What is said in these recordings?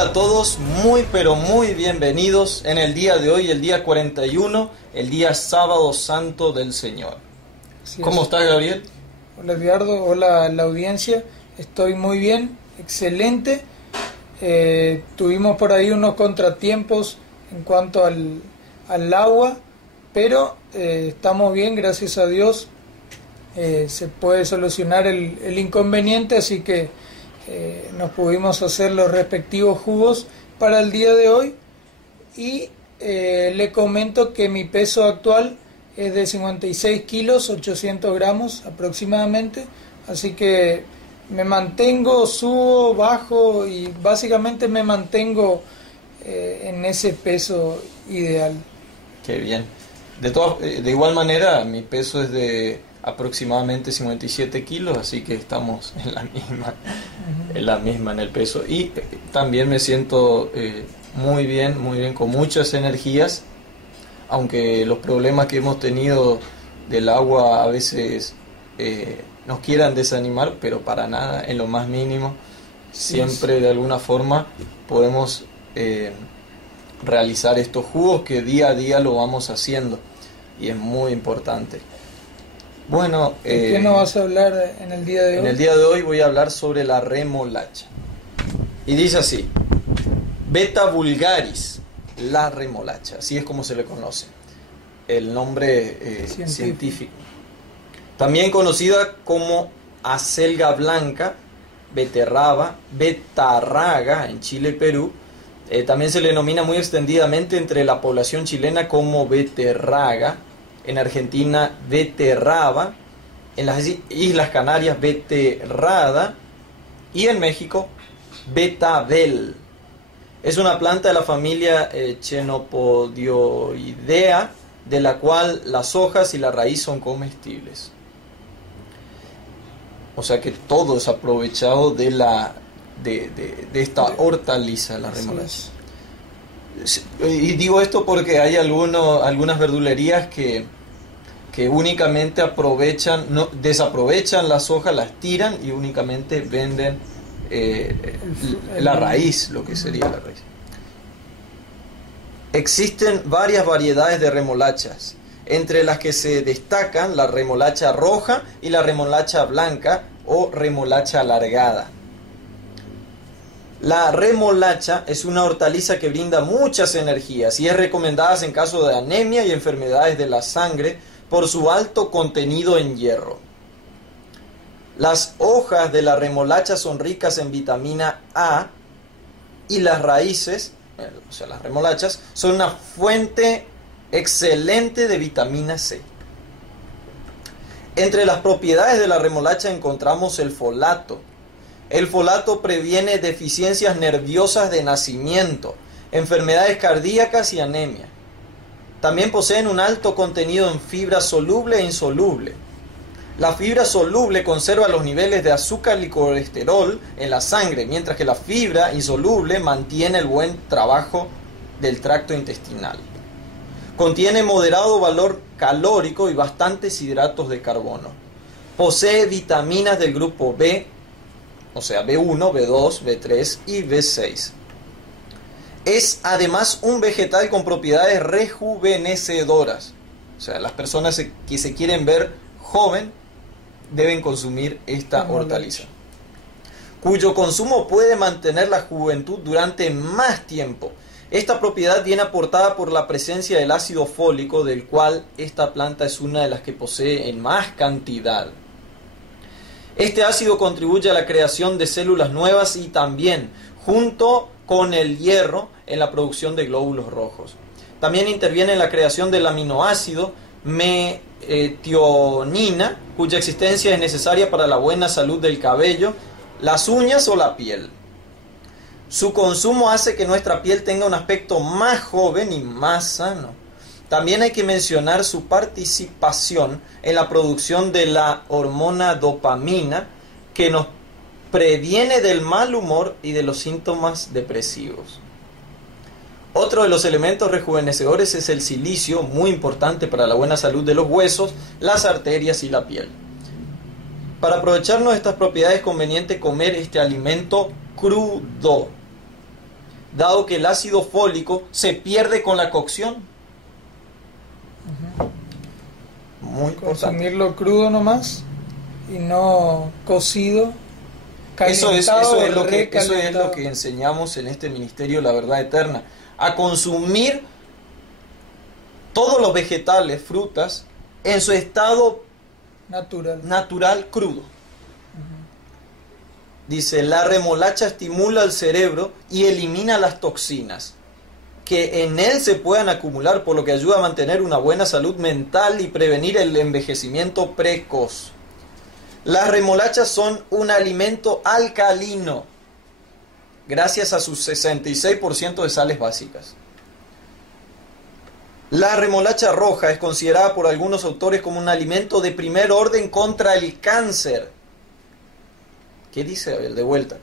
Hola a todos, muy pero muy bienvenidos en el día de hoy, el día 41, el día sábado santo del Señor. ¿Cómo estás, Gabriel? Hola Edgardo, hola a la audiencia, estoy muy bien, excelente. Tuvimos por ahí unos contratiempos en cuanto al agua, pero estamos bien, gracias a Dios. Se puede solucionar el inconveniente, así que nos pudimos hacer los respectivos jugos para el día de hoy. Y le comento que mi peso actual es de 56 kilos, 800 gramos aproximadamente, así que me mantengo, subo, bajo y básicamente me mantengo en ese peso ideal. Qué bien. De igual manera, mi peso es de aproximadamente 57 kilos, así que estamos en la misma en el peso. Y también me siento muy bien, con muchas energías, aunque los problemas que hemos tenido del agua a veces nos quieran desanimar, pero para nada, en lo más mínimo, siempre de alguna forma podemos realizar estos jugos que día a día lo vamos haciendo, y es muy importante. Bueno, ¿de qué nos vas a hablar en el día de hoy? En el día de hoy voy a hablar sobre la remolacha. Y dice así: Beta vulgaris, la remolacha, así es como se le conoce, el nombre científico. También conocida como acelga blanca, beterraba, betarraga en Chile y Perú. También se le denomina muy extendidamente entre la población chilena como beterraga, en Argentina beterraba, en las Islas Canarias beterrada y en México betabel. Es una planta de la familia Chenopodioidea, de la cual las hojas y la raíz son comestibles. O sea que todo es aprovechado de esta hortaliza, la remolacha. Y digo esto porque hay algunas verdulerías que únicamente desaprovechan las hojas, las tiran y únicamente venden la raíz, lo que sería la raíz. Existen varias variedades de remolachas, entre las que se destacan la remolacha roja y la remolacha blanca o remolacha alargada. La remolacha es una hortaliza que brinda muchas energías y es recomendada en caso de anemia y enfermedades de la sangre por su alto contenido en hierro. Las hojas de la remolacha son ricas en vitamina A y las raíces, o sea, las remolachas, son una fuente excelente de vitamina C. Entre las propiedades de la remolacha encontramos el folato. El folato previene deficiencias nerviosas de nacimiento, enfermedades cardíacas y anemia. También poseen un alto contenido en fibra soluble e insoluble. La fibra soluble conserva los niveles de azúcar y colesterol en la sangre, mientras que la fibra insoluble mantiene el buen trabajo del tracto intestinal. Contiene moderado valor calórico y bastantes hidratos de carbono. Posee vitaminas del grupo B, o sea, B1, B2, B3 y B6. Es además un vegetal con propiedades rejuvenecedoras. O sea, las personas que se quieren ver joven deben consumir esta hortaliza, cuyo consumo puede mantener la juventud durante más tiempo. Esta propiedad viene aportada por la presencia del ácido fólico, del cual esta planta es una de las que posee en más cantidad. Este ácido contribuye a la creación de células nuevas y también, junto con el hierro, en la producción de glóbulos rojos. También interviene en la creación del aminoácido metionina, cuya existencia es necesaria para la buena salud del cabello, las uñas o la piel. Su consumo hace que nuestra piel tenga un aspecto más joven y más sano. También hay que mencionar su participación en la producción de la hormona dopamina, que nos previene del mal humor y de los síntomas depresivos. Otro de los elementos rejuvenecedores es el silicio, muy importante para la buena salud de los huesos, las arterias y la piel. Para aprovecharnos de estas propiedades es conveniente comer este alimento crudo. dado que el ácido fólico se pierde con la cocción. Muy importante. Consumirlo crudo nomás y no cocido, Eso es calentado, lo que recalentado. enseñamos en este ministerio, la verdad eterna. A consumir todos los vegetales, frutas, en su estado natural. crudo. Dice, la remolacha estimula el cerebro y elimina las toxinas que en él se puedan acumular, por lo que ayuda a mantener una buena salud mental y prevenir el envejecimiento precoz. Las remolachas son un alimento alcalino, gracias a su 66% de sales básicas. La remolacha roja es considerada por algunos autores como un alimento de primer orden contra el cáncer. ¿Qué dice? A ver, de vuelta.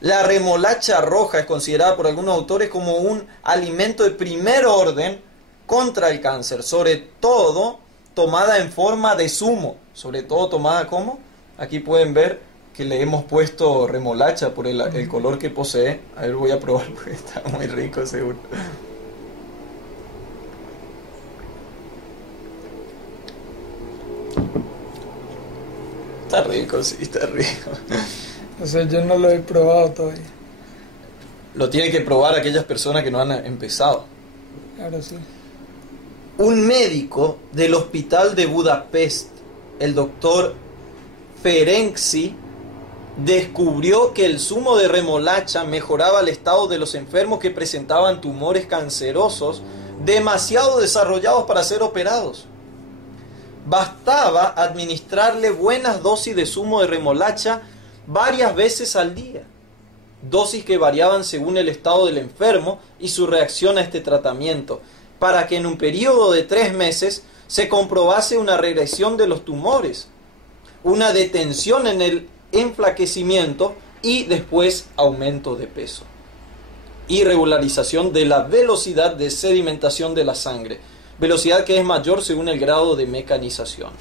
La remolacha roja es considerada por algunos autores como un alimento de primer orden contra el cáncer, sobre todo tomada en forma de zumo. Sobre todo tomada como, aquí pueden ver que le hemos puesto remolacha por el color que posee. A ver, voy a probarlo, está muy rico seguro. Está rico, sí, está rico. O sea, yo no lo he probado todavía. Lo tienen que probar aquellas personas que no han empezado. Ahora sí. Un médico del hospital de Budapest, el doctor Ferenczi, descubrió que el zumo de remolacha mejoraba el estado de los enfermos que presentaban tumores cancerosos demasiado desarrollados para ser operados. Bastaba administrarle buenas dosis de zumo de remolacha varias veces al día, dosis que variaban según el estado del enfermo y su reacción a este tratamiento, para que en un periodo de 3 meses se comprobase una regresión de los tumores, una detención en el enflaquecimiento y después aumento de peso y regularización de la velocidad de sedimentación de la sangre, velocidad que es mayor según el grado de mecanización.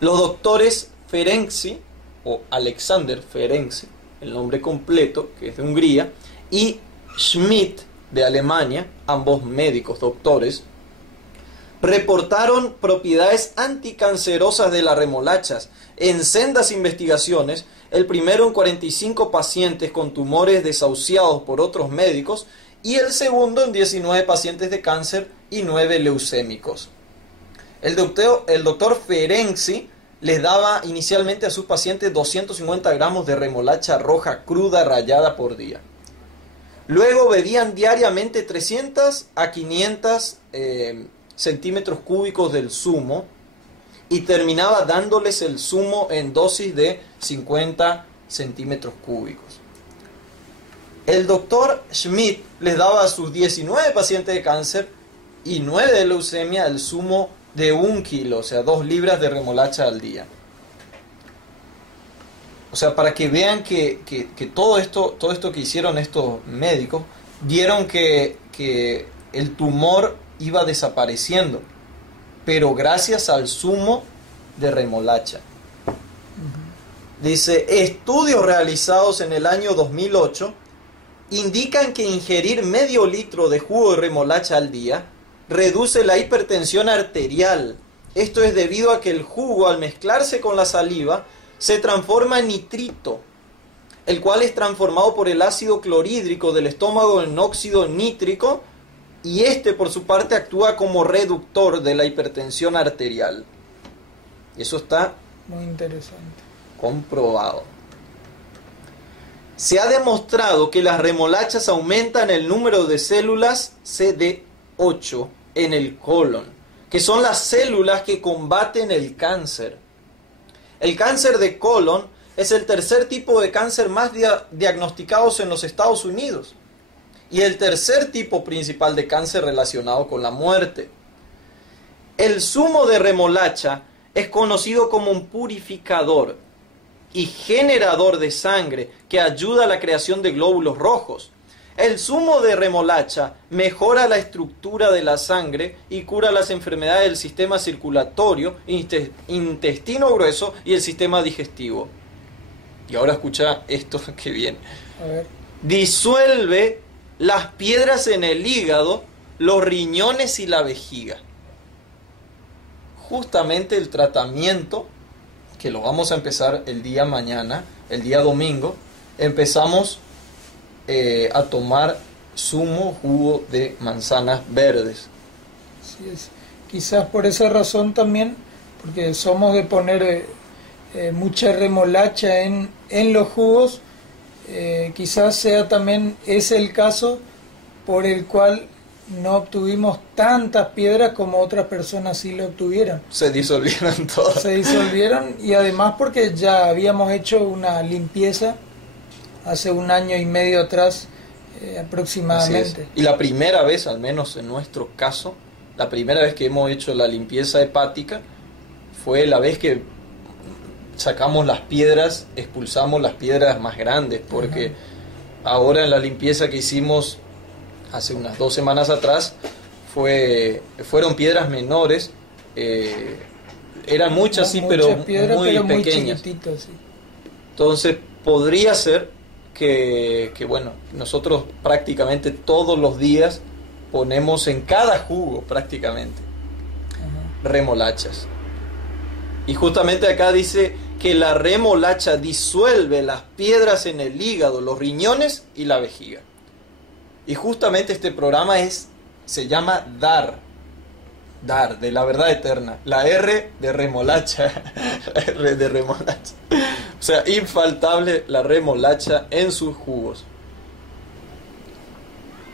Los doctores Ferenczi, o Alexander Ferenczi, el nombre completo, que es de Hungría, y Schmidt, de Alemania, ambos médicos doctores, reportaron propiedades anticancerosas de las remolachas en sendas investigaciones, el primero en 45 pacientes con tumores desahuciados por otros médicos y el segundo en 19 pacientes de cáncer y 9 leucémicos. El doctor Ferenczi les daba inicialmente a sus pacientes 250 gramos de remolacha roja cruda rallada por día. Luego bebían diariamente 300 a 500 centímetros cúbicos del zumo y terminaba dándoles el zumo en dosis de 50 centímetros cúbicos. El doctor Schmidt les daba a sus 19 pacientes de cáncer y 9 de leucemia el zumo de 1 kilo, o sea, 2 libras de remolacha al día. O sea, para que vean que todo esto que hicieron estos médicos, vieron que el tumor iba desapareciendo, pero gracias al zumo de remolacha. Dice, estudios realizados en el año 2008 indican que ingerir medio litro de jugo de remolacha al día reduce la hipertensión arterial. Esto es debido a que el jugo, al mezclarse con la saliva, se transforma en nitrito, el cual es transformado por el ácido clorhídrico del estómago en óxido nítrico, y este por su parte actúa como reductor de la hipertensión arterial. Eso está muy interesante, comprobado. Se ha demostrado que las remolachas aumentan el número de células CD8 en el colon, que son las células que combaten el cáncer. El cáncer de colon es el tercer tipo de cáncer más diagnosticados en los Estados Unidos y el tercer tipo principal de cáncer relacionado con la muerte. El zumo de remolacha es conocido como un purificador y generador de sangre que ayuda a la creación de glóbulos rojos. El zumo de remolacha mejora la estructura de la sangre y cura las enfermedades del sistema circulatorio, intestino grueso y el sistema digestivo. Y ahora escucha esto que viene. a ver. disuelve las piedras en el hígado, los riñones y la vejiga. Justamente el tratamiento, que lo vamos a empezar el día mañana, el día domingo, empezamos a tomar jugo de manzanas verdes. Así es. Quizás por esa razón también, porque somos de poner mucha remolacha en los jugos, quizás sea también ese el caso por el cual no obtuvimos tantas piedras como otras personas sí lo obtuvieron. Se disolvieron todas. Se disolvieron, y además porque ya habíamos hecho una limpieza hace 1 año y medio atrás aproximadamente. Y la primera vez, al menos en nuestro caso, la primera vez que hemos hecho la limpieza hepática fue la vez que sacamos las piedras, expulsamos las piedras más grandes, porque ahora en la limpieza que hicimos hace unas 2 semanas atrás fueron piedras menores, eran muchas, sí, pero piedras, muy pero pequeñas. Muy chiquititas, sí. Entonces podría ser que bueno, nosotros prácticamente todos los días ponemos en cada jugo prácticamente remolachas. Y justamente acá dice que la remolacha disuelve las piedras en el hígado, los riñones y la vejiga. Y justamente este programa se llama Dar, de la verdad eterna. La R de remolacha, la R de remolacha. O sea, infaltable la remolacha en sus jugos.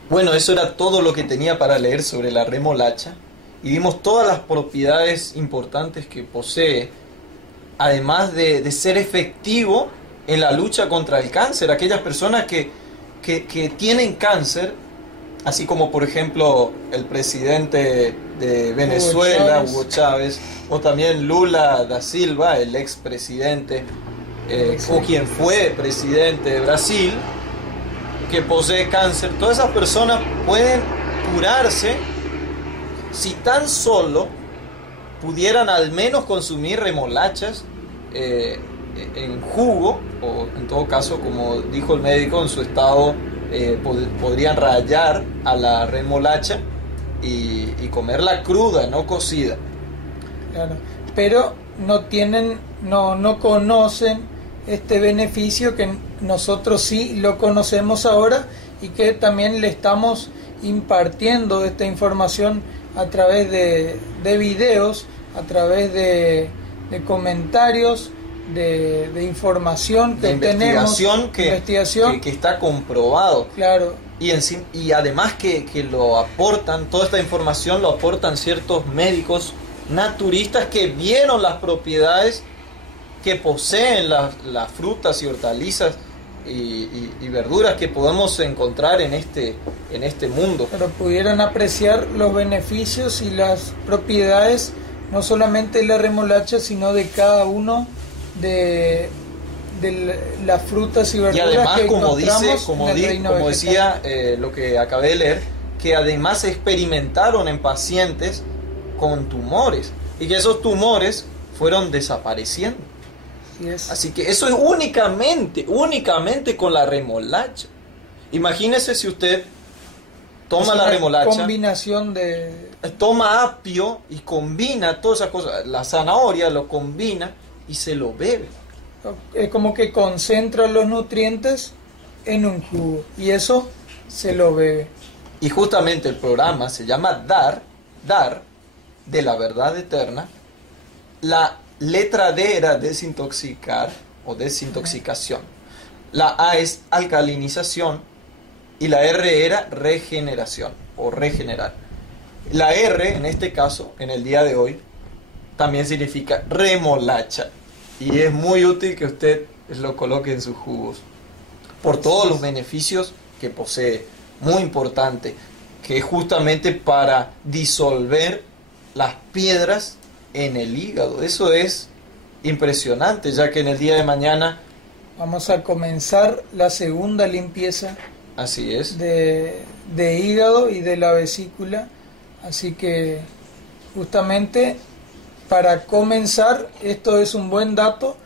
Bueno, eso era todo lo que tenía para leer sobre la remolacha. Y vimos todas las propiedades importantes que posee, además de ser efectivo en la lucha contra el cáncer. Aquellas personas que tienen cáncer, así como por ejemplo el presidente de Venezuela, Hugo Chávez, o también Lula da Silva, el expresidente, o quien fue presidente de Brasil, que posee cáncer. Todas esas personas pueden curarse si tan solo pudieran al menos consumir remolachas en jugo, o en todo caso, como dijo el médico, en su estado podrían rallar a la remolacha y comerla cruda, no cocida. Claro, pero no conocen este beneficio que nosotros sí lo conocemos ahora, y que también le estamos impartiendo esta información a través de videos, a través de comentarios, de información que tenemos, investigación que está comprobado. Claro. Y además que lo aportan, toda esta información lo aportan ciertos médicos naturistas que vieron las propiedades que poseen las frutas y hortalizas y verduras que podemos encontrar en este mundo. Pero pudieran apreciar los beneficios y las propiedades, no solamente de la remolacha, sino de cada uno de las frutas y verduras. Y además, que como decía lo que acabé de leer, que además experimentaron en pacientes con tumores, y que esos tumores fueron desapareciendo. Así que eso es únicamente con la remolacha. Imagínese si usted toma la remolacha, combinación toma apio y combina todas esas cosas, la zanahoria lo combina y se lo bebe. Es como que concentra los nutrientes en un jugo y eso se lo bebe. Y justamente el programa se llama Dar de la verdad eterna. La letra D era desintoxicar o desintoxicación. La A es alcalinización y la R era regeneración o regenerar. La R, en este caso, en el día de hoy, también significa remolacha. Y es muy útil que usted lo coloque en sus jugos por todos los beneficios que posee. Muy importante, que es justamente para disolver las piedras en el hígado. Eso es impresionante, ya que en el día de mañana vamos a comenzar la segunda limpieza. Así es. De hígado y de la vesícula. Así que justamente para comenzar, esto es un buen dato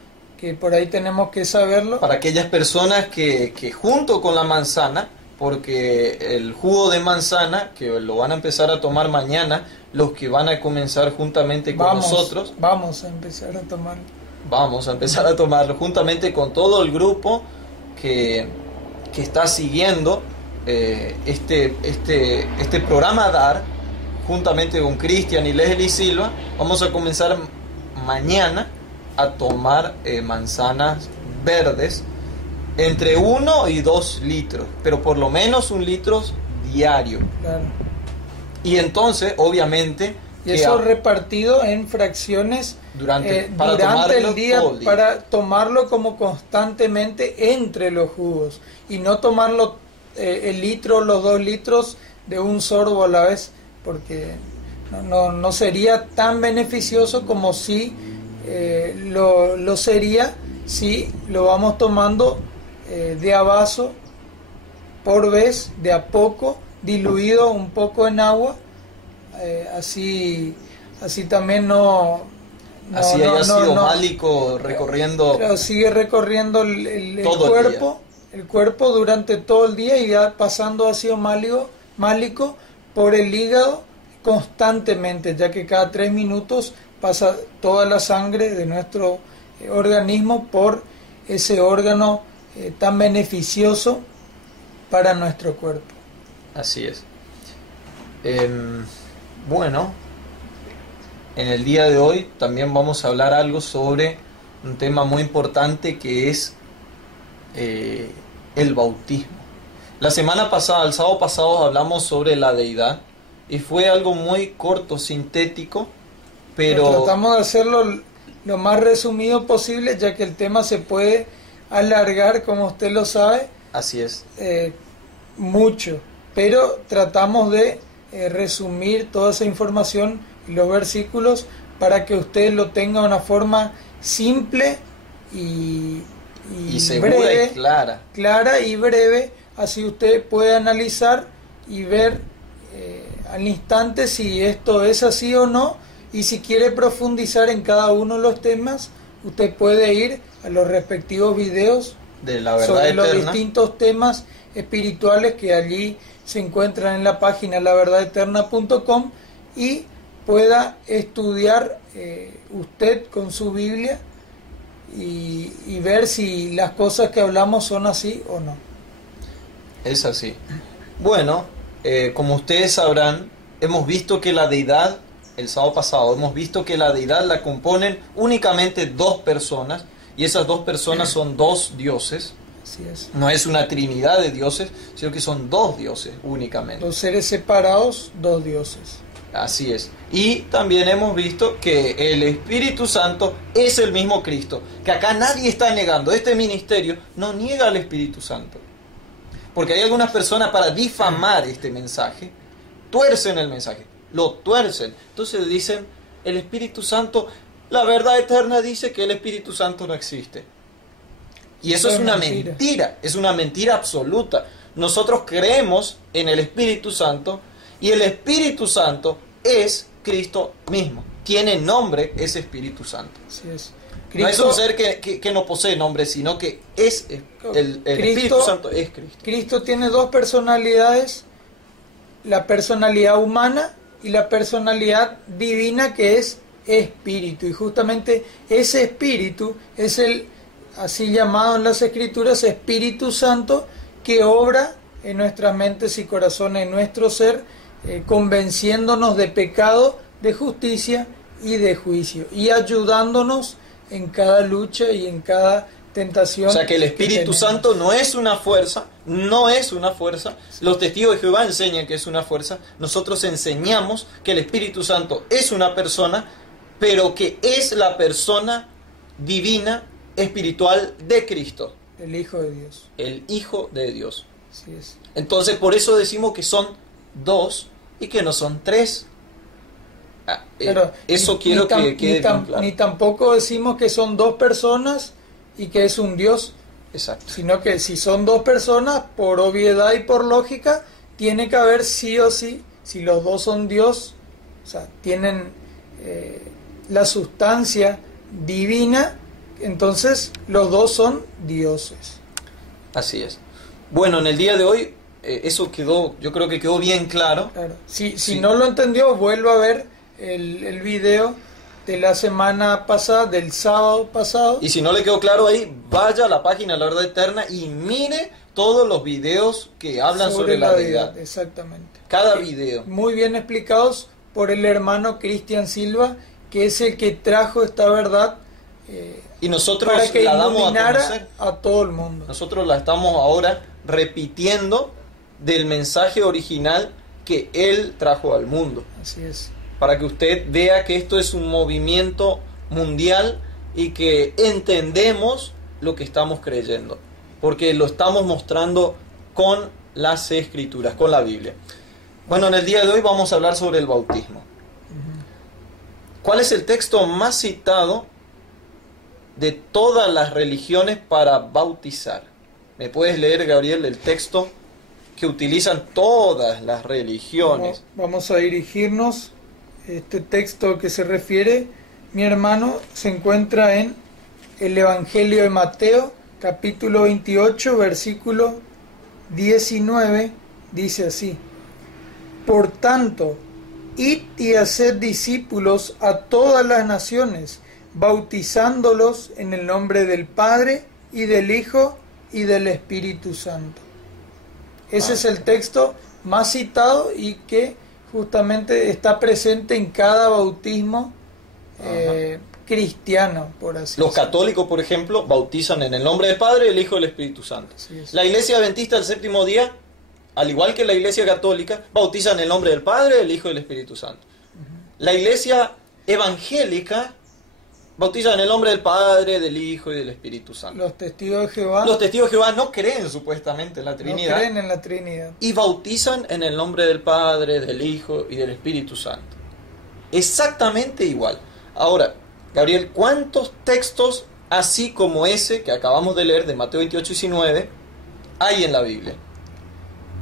que por ahí tenemos que saberlo. Para aquellas personas que junto con la manzana, porque el jugo de manzana, que lo van a empezar a tomar mañana, los que van a comenzar juntamente con nosotros. Vamos a empezar a tomarlo. Vamos a empezar a tomarlo juntamente con todo el grupo que está siguiendo este programa DAR, juntamente con Cristian y Leslie Silva. Vamos a comenzar mañana a tomar manzanas verdes entre 1 y 2 litros, pero por lo menos 1 litro diario. Claro. Y entonces, obviamente, y eso repartido en fracciones durante el día, para tomarlo como constantemente entre los jugos y no tomarlo el litro, los 2 litros de un sorbo a la vez, porque no sería tan beneficioso como si lo sería si lo vamos tomando de a vaso por vez, de a poco, diluido un poco en agua, así también así haya sido málico recorriendo. Pero sigue recorriendo el cuerpo durante todo el día y ya pasando ácido málico por el hígado constantemente, ya que cada 3 minutos pasa toda la sangre de nuestro organismo por ese órgano tan beneficioso para nuestro cuerpo. Así es. Bueno, en el día de hoy también vamos a hablar algo sobre un tema muy importante, que es el bautismo. La semana pasada, el sábado pasado, hablamos sobre la deidad y fue algo muy corto, sintético, pero tratamos de hacerlo lo más resumido posible, ya que el tema se puede alargar, como usted lo sabe. Así es. Mucho, pero tratamos de resumir toda esa información y los versículos para que usted lo tenga de una forma simple y segura, breve, y clara y breve, así usted puede analizar y ver al instante si esto es así o no, y si quiere profundizar en cada uno de los temas, usted puede ir a los respectivos videos de la verdad sobre eterna, los distintos temas espirituales que allí se encuentran en la página laverdadeterna.com, y pueda estudiar usted con su Biblia y ver si las cosas que hablamos son así o no. Es así. Bueno, como ustedes sabrán, hemos visto que la deidad, el sábado pasado, hemos visto que la deidad la componen únicamente 2 personas, y esas 2 personas son 2 dioses. Así es. No es una trinidad de dioses, sino que son 2 dioses únicamente. 2 seres separados, 2 dioses. Así es. Y también hemos visto que el Espíritu Santo es el mismo Cristo, que acá nadie está negando. Este ministerio no niega al Espíritu Santo, porque hay algunas personas, para difamar este mensaje, tuercen el mensaje, lo tuercen. Entonces dicen, el Espíritu Santo, la verdad eterna dice que el Espíritu Santo no existe. Y eso es una mentira, es una mentira absoluta. Nosotros creemos en el Espíritu Santo, y el Espíritu Santo es Cristo mismo. Tiene nombre ese Espíritu Santo. Así es. Cristo, no es un ser que no posee nombre, sino que es el Espíritu Santo es Cristo. Cristo tiene 2 personalidades, la personalidad humana y la personalidad divina, que es Espíritu. Y justamente ese Espíritu es el así llamado en las Escrituras Espíritu Santo, que obra en nuestras mentes y corazones, en nuestro ser, convenciéndonos de pecado, de justicia y de juicio, y ayudándonos en cada lucha y en cada tentación. O sea que el Espíritu Santo no es una fuerza, no es una fuerza. Los testigos de Jehová enseñan que es una fuerza. Nosotros enseñamos que el Espíritu Santo es una persona, pero que es la persona divina, espiritual de Cristo. El Hijo de Dios. El Hijo de Dios. Así es. Entonces por eso decimos que son 2 y que no son 3. Pero eso quiero que quede bien claro. Ni tampoco decimos que son 2 personas y que es un Dios. Exacto. Sino que si son 2 personas, por obviedad y por lógica, tiene que haber sí o sí, si los 2 son Dios, o sea, tienen la sustancia divina, Entonces, los dos son dioses. Así es. Bueno, en el día de hoy, eso quedó, yo creo que quedó bien claro. Claro. Si Sí. no lo entendió, vuelva a ver el video de la semana pasada, del sábado pasado. Y si no le quedó claro ahí, vaya a la página de La Verdad Eterna y mire todos los videos que hablan sobre la deidad. Exactamente. Cada video. Muy bien explicados por el hermano Cristian Silva, que es el que trajo esta verdad Y nosotros para que la damos a iluminara conocer. a todo el mundo. Nosotros la estamos ahora repitiendo del mensaje original que él trajo al mundo. Así es. Para que usted vea que esto es un movimiento mundial y que entendemos lo que estamos creyendo. Porque lo estamos mostrando con las escrituras, con la Biblia. Bueno, en el día de hoy vamos a hablar sobre el bautismo. ¿Cuál es el texto más citado de todas las religiones para bautizar? ¿Me puedes leer, Gabriel, el texto que utilizan todas las religiones? Vamos a dirigirnos. Este texto que se refiere, mi hermano, se encuentra en el Evangelio de Mateo, capítulo 28, versículo 19, dice así: Por tanto, id y haced discípulos a todas las naciones, bautizándolos en el nombre del Padre, y del Hijo, y del Espíritu Santo. Ese es el texto más citado y que justamente está presente en cada bautismo cristiano, por así Los decirlo. católicos, por ejemplo, bautizan en el nombre del Padre, del Hijo y del Espíritu Santo. Así es. La Iglesia Adventista del Séptimo Día, al igual que la Iglesia Católica, bautiza en el nombre del Padre, del Hijo y del Espíritu Santo. La Iglesia Evangélica bautiza en el nombre del Padre, del Hijo y del Espíritu Santo. Los testigos de Jehová Los testigos de Jehová no creen supuestamente en la no Trinidad creen en la Trinidad. y bautizan en el nombre del Padre, del Hijo y del Espíritu Santo. Exactamente igual. Ahora, Gabriel, ¿cuántos textos así como ese que acabamos de leer de Mateo 28 y 19 hay en la Biblia?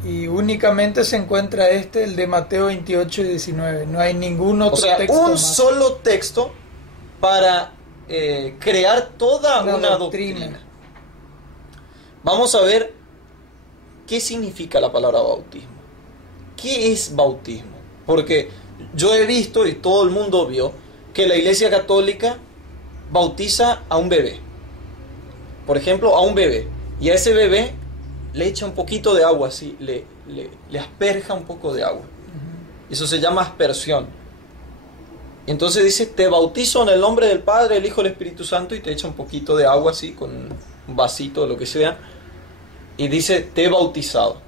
Y únicamente se encuentra el de Mateo 28 y 19. No hay ningún otro O sea, texto un más. solo texto para crear toda una doctrina. Vamos a ver qué significa la palabra bautismo. ¿Qué es bautismo? Porque yo he visto y todo el mundo vio que la Iglesia Católica bautiza a un bebé. Por ejemplo, a un bebé. Y a ese bebé le echa un poquito de agua, así, le asperja un poco de agua. Eso se llama aspersión. Y entonces dice, te bautizo en el nombre del Padre, del Hijo y del Espíritu Santo, y te echa un poquito de agua así, con un vasito o lo que sea. Y dice, te he bautizado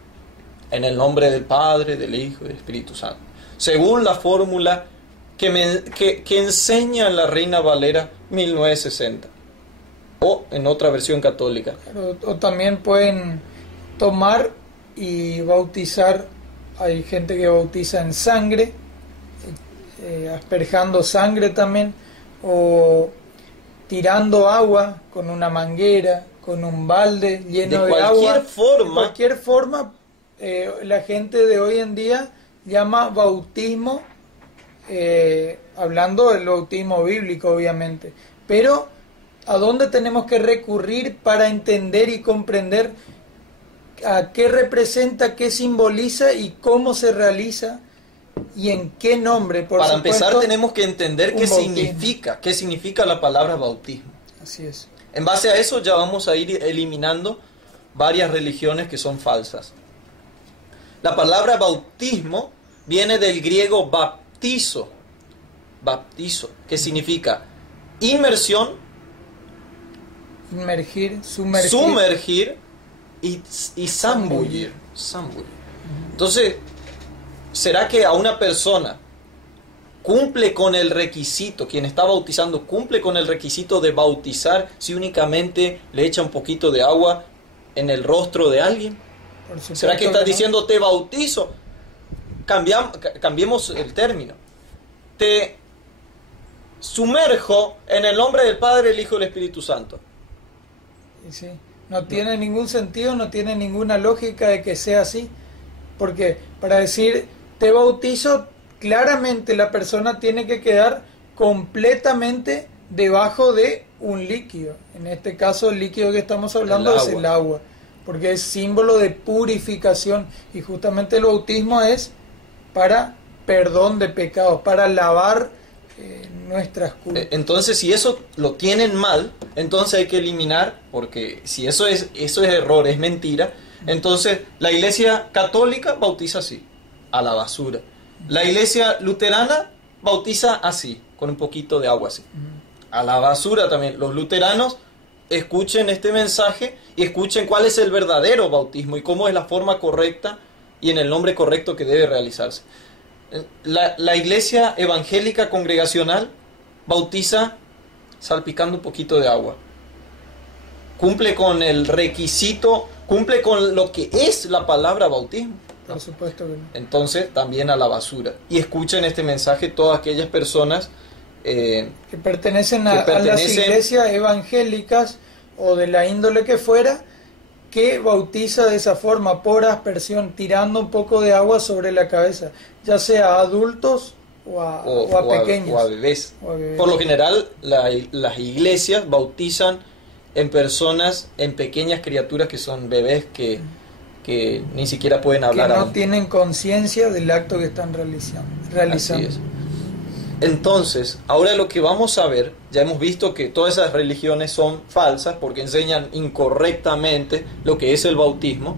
en el nombre del Padre, del Hijo y del Espíritu Santo. Según la fórmula que enseña la Reina Valera 1960. O en otra versión católica. O también pueden tomar y bautizar. Hay gente que bautiza en sangre, asperjando sangre también, o tirando agua con una manguera, con un balde lleno de agua. De cualquier forma, la gente de hoy en día llama bautismo, hablando del bautismo bíblico obviamente, pero ¿a dónde tenemos que recurrir para entender y comprender a qué representa, qué simboliza y cómo se realiza y en qué nombre? Para empezar tenemos que entender qué bautismo. qué significa la palabra bautismo. Así es. En base a eso ya vamos a ir eliminando varias religiones que son falsas. La palabra bautismo viene del griego baptizo, que significa inmersión, sumergir y zambullir. Entonces, ¿será que a una persona cumple con el requisito, quien está bautizando cumple con el requisito de bautizar si únicamente le echa un poquito de agua en el rostro de alguien? ¿Será que está diciendo te bautizo? Cambiemos el término. Te sumerjo en el nombre del Padre, el Hijo y el Espíritu Santo. Sí, no tiene ningún sentido, no tiene ninguna lógica de que sea así. Porque para decir te bautizo, claramente la persona tiene que quedar completamente debajo de un líquido. En este caso el líquido que estamos hablando El es agua. el agua, porque es símbolo de purificación, y justamente el bautismo es para perdón de pecados, para lavar nuestras culpas. Entonces, si eso lo tienen mal, entonces hay que eliminar, porque si eso es error, es mentira, entonces la iglesia católica bautiza así, a la basura. La iglesia luterana bautiza así, con un poquito de agua así, a la basura también. Los luteranos escuchen este mensaje y escuchen cuál es el verdadero bautismo y cómo es la forma correcta y en el nombre correcto que debe realizarse. La iglesia evangélica congregacional bautiza salpicando un poquito de agua. Cumple con el requisito, cumple con lo que es la palabra bautismo. Por supuesto que no. Entonces también a la basura. Y escuchen este mensaje todas aquellas personas Que pertenecen a las pertenecen- iglesias evangélicas o de la índole que fuera, que bautiza de esa forma, por aspersión, tirando un poco de agua sobre la cabeza, ya sea a adultos o a pequeños. o a bebés. O a bebés. Por lo general, las iglesias bautizan en personas, en pequeñas criaturas que son bebés que ni siquiera pueden Que hablar no aún. tienen conciencia del acto que están realizando. Así es. Entonces, ahora lo que vamos a ver, ya hemos visto que todas esas religiones son falsas porque enseñan incorrectamente lo que es el bautismo.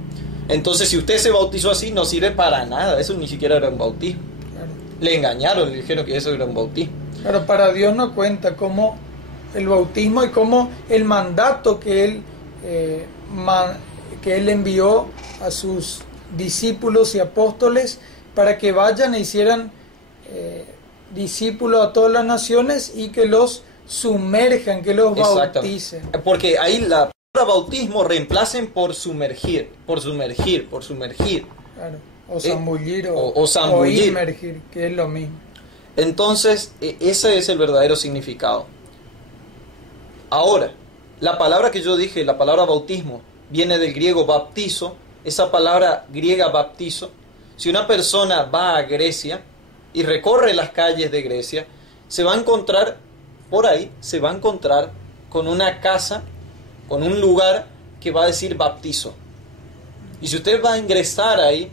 Entonces, si usted se bautizó así, no sirve para nada. Eso ni siquiera era un bautismo. Claro. Le engañaron, le dijeron que eso era un bautismo. Pero para Dios no cuenta como el bautismo y como el mandato que Él envió a sus discípulos y apóstoles para que vayan e hicieran discípulos a todas las naciones y que los sumerjan, que los bauticen. Porque ahí la palabra bautismo reemplacen por sumergir, por sumergir, por sumergir. Claro. O zambullir o zambullir. o inmergir, que es lo mismo. Entonces, ese es el verdadero significado. Ahora, la palabra que yo dije, la palabra bautismo, viene del griego baptizo. Esa palabra griega baptizo, si una persona va a Grecia y recorre las calles de Grecia, se va a encontrar, por ahí, se va a encontrar con una casa, con un lugar que va a decir baptizo. Y si usted va a ingresar ahí,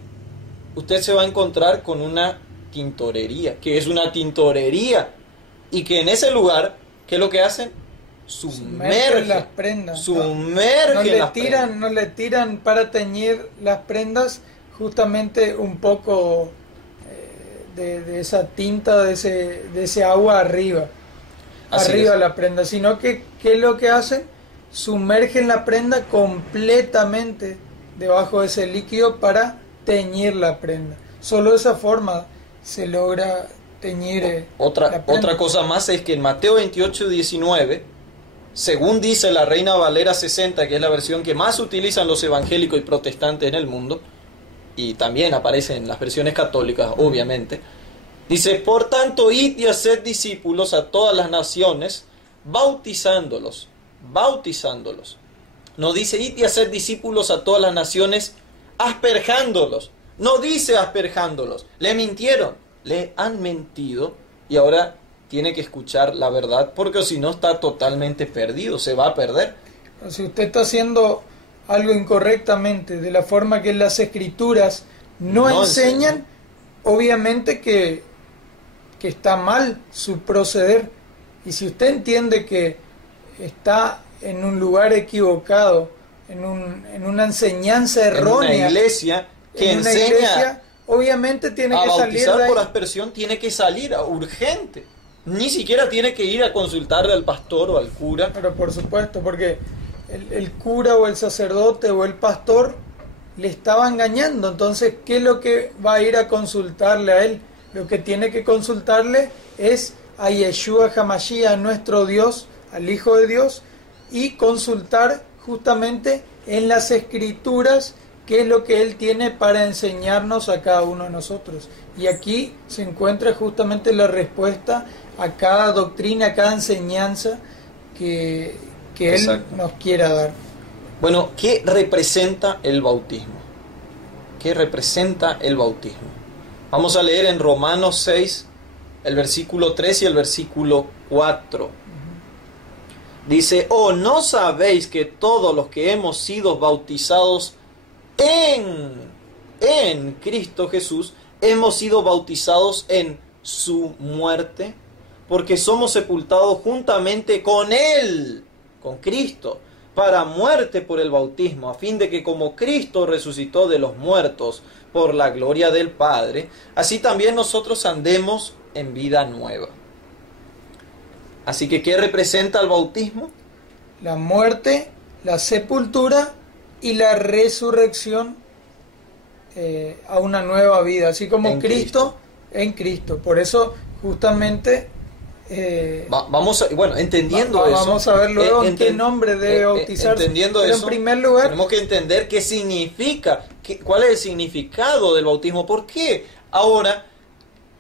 usted se va a encontrar con una tintorería, que es una tintorería, y que en ese lugar, ¿qué es lo que hacen? Sumergen las prendas. Sumergen las prendas. No le tiran para teñir las prendas justamente un poco de esa tinta, de ese agua arriba. Así Arriba es. la prenda, sino que ¿qué es lo que hacen? Sumergen la prenda completamente debajo de ese líquido para teñir la prenda. Solo de esa forma se logra teñir la Otra prenda. cosa más es que en Mateo 28:19, según dice la Reina Valera 60, que es la versión que más utilizan los evangélicos y protestantes en el mundo, y también aparece en las versiones católicas, obviamente, dice: por tanto, id y haced discípulos a todas las naciones, bautizándolos. No dice id y haced discípulos a todas las naciones, asperjándolos. No dice asperjándolos. Le mintieron, le han mentido, y ahora tiene que escuchar la verdad, porque si no está totalmente perdido, se va a perder. Si usted está haciendo algo incorrectamente, de la forma que las escrituras no enseñan, obviamente que está mal su proceder. Y si usted entiende que está en un lugar equivocado, en una enseñanza errónea, En una iglesia que en una enseña iglesia, obviamente tiene a que salir bautizar de ahí. por aspersión, tiene que salir urgente. Ni siquiera tiene que ir a consultarle al pastor o al cura. Pero por supuesto, porque el cura o el sacerdote o el pastor le estaba engañando. Entonces, ¿qué es lo que va a ir a consultarle a él? Lo que tiene que consultarle es a Yeshua HaMashiach, a nuestro Dios, al Hijo de Dios, y consultar justamente en las Escrituras qué es lo que Él tiene para enseñarnos a cada uno de nosotros. Y aquí se encuentra justamente la respuesta a cada doctrina, a cada enseñanza que Él Exacto. nos quiera dar. Bueno, ¿qué representa el bautismo? ¿Qué representa el bautismo? Vamos a leer en Romanos 6, el versículo 3 y el versículo 4. Dice, oh, ¿no sabéis que todos los que hemos sido bautizados en Cristo Jesús, hemos sido bautizados en su muerte? Porque somos sepultados juntamente con Él, con Cristo, para muerte por el bautismo, a fin de que como Cristo resucitó de los muertos por la gloria del Padre, así también nosotros andemos en vida nueva. Así que, ¿qué representa el bautismo? La muerte, la sepultura y la resurrección a una nueva vida, así como En Cristo en Cristo. Por eso, justamente, entendiendo eso. Vamos a ver luego en qué nombre debe bautizarse. Entendiendo Pero eso, en primer lugar, tenemos que entender qué significa, cuál es el significado del bautismo. ¿Por qué ahora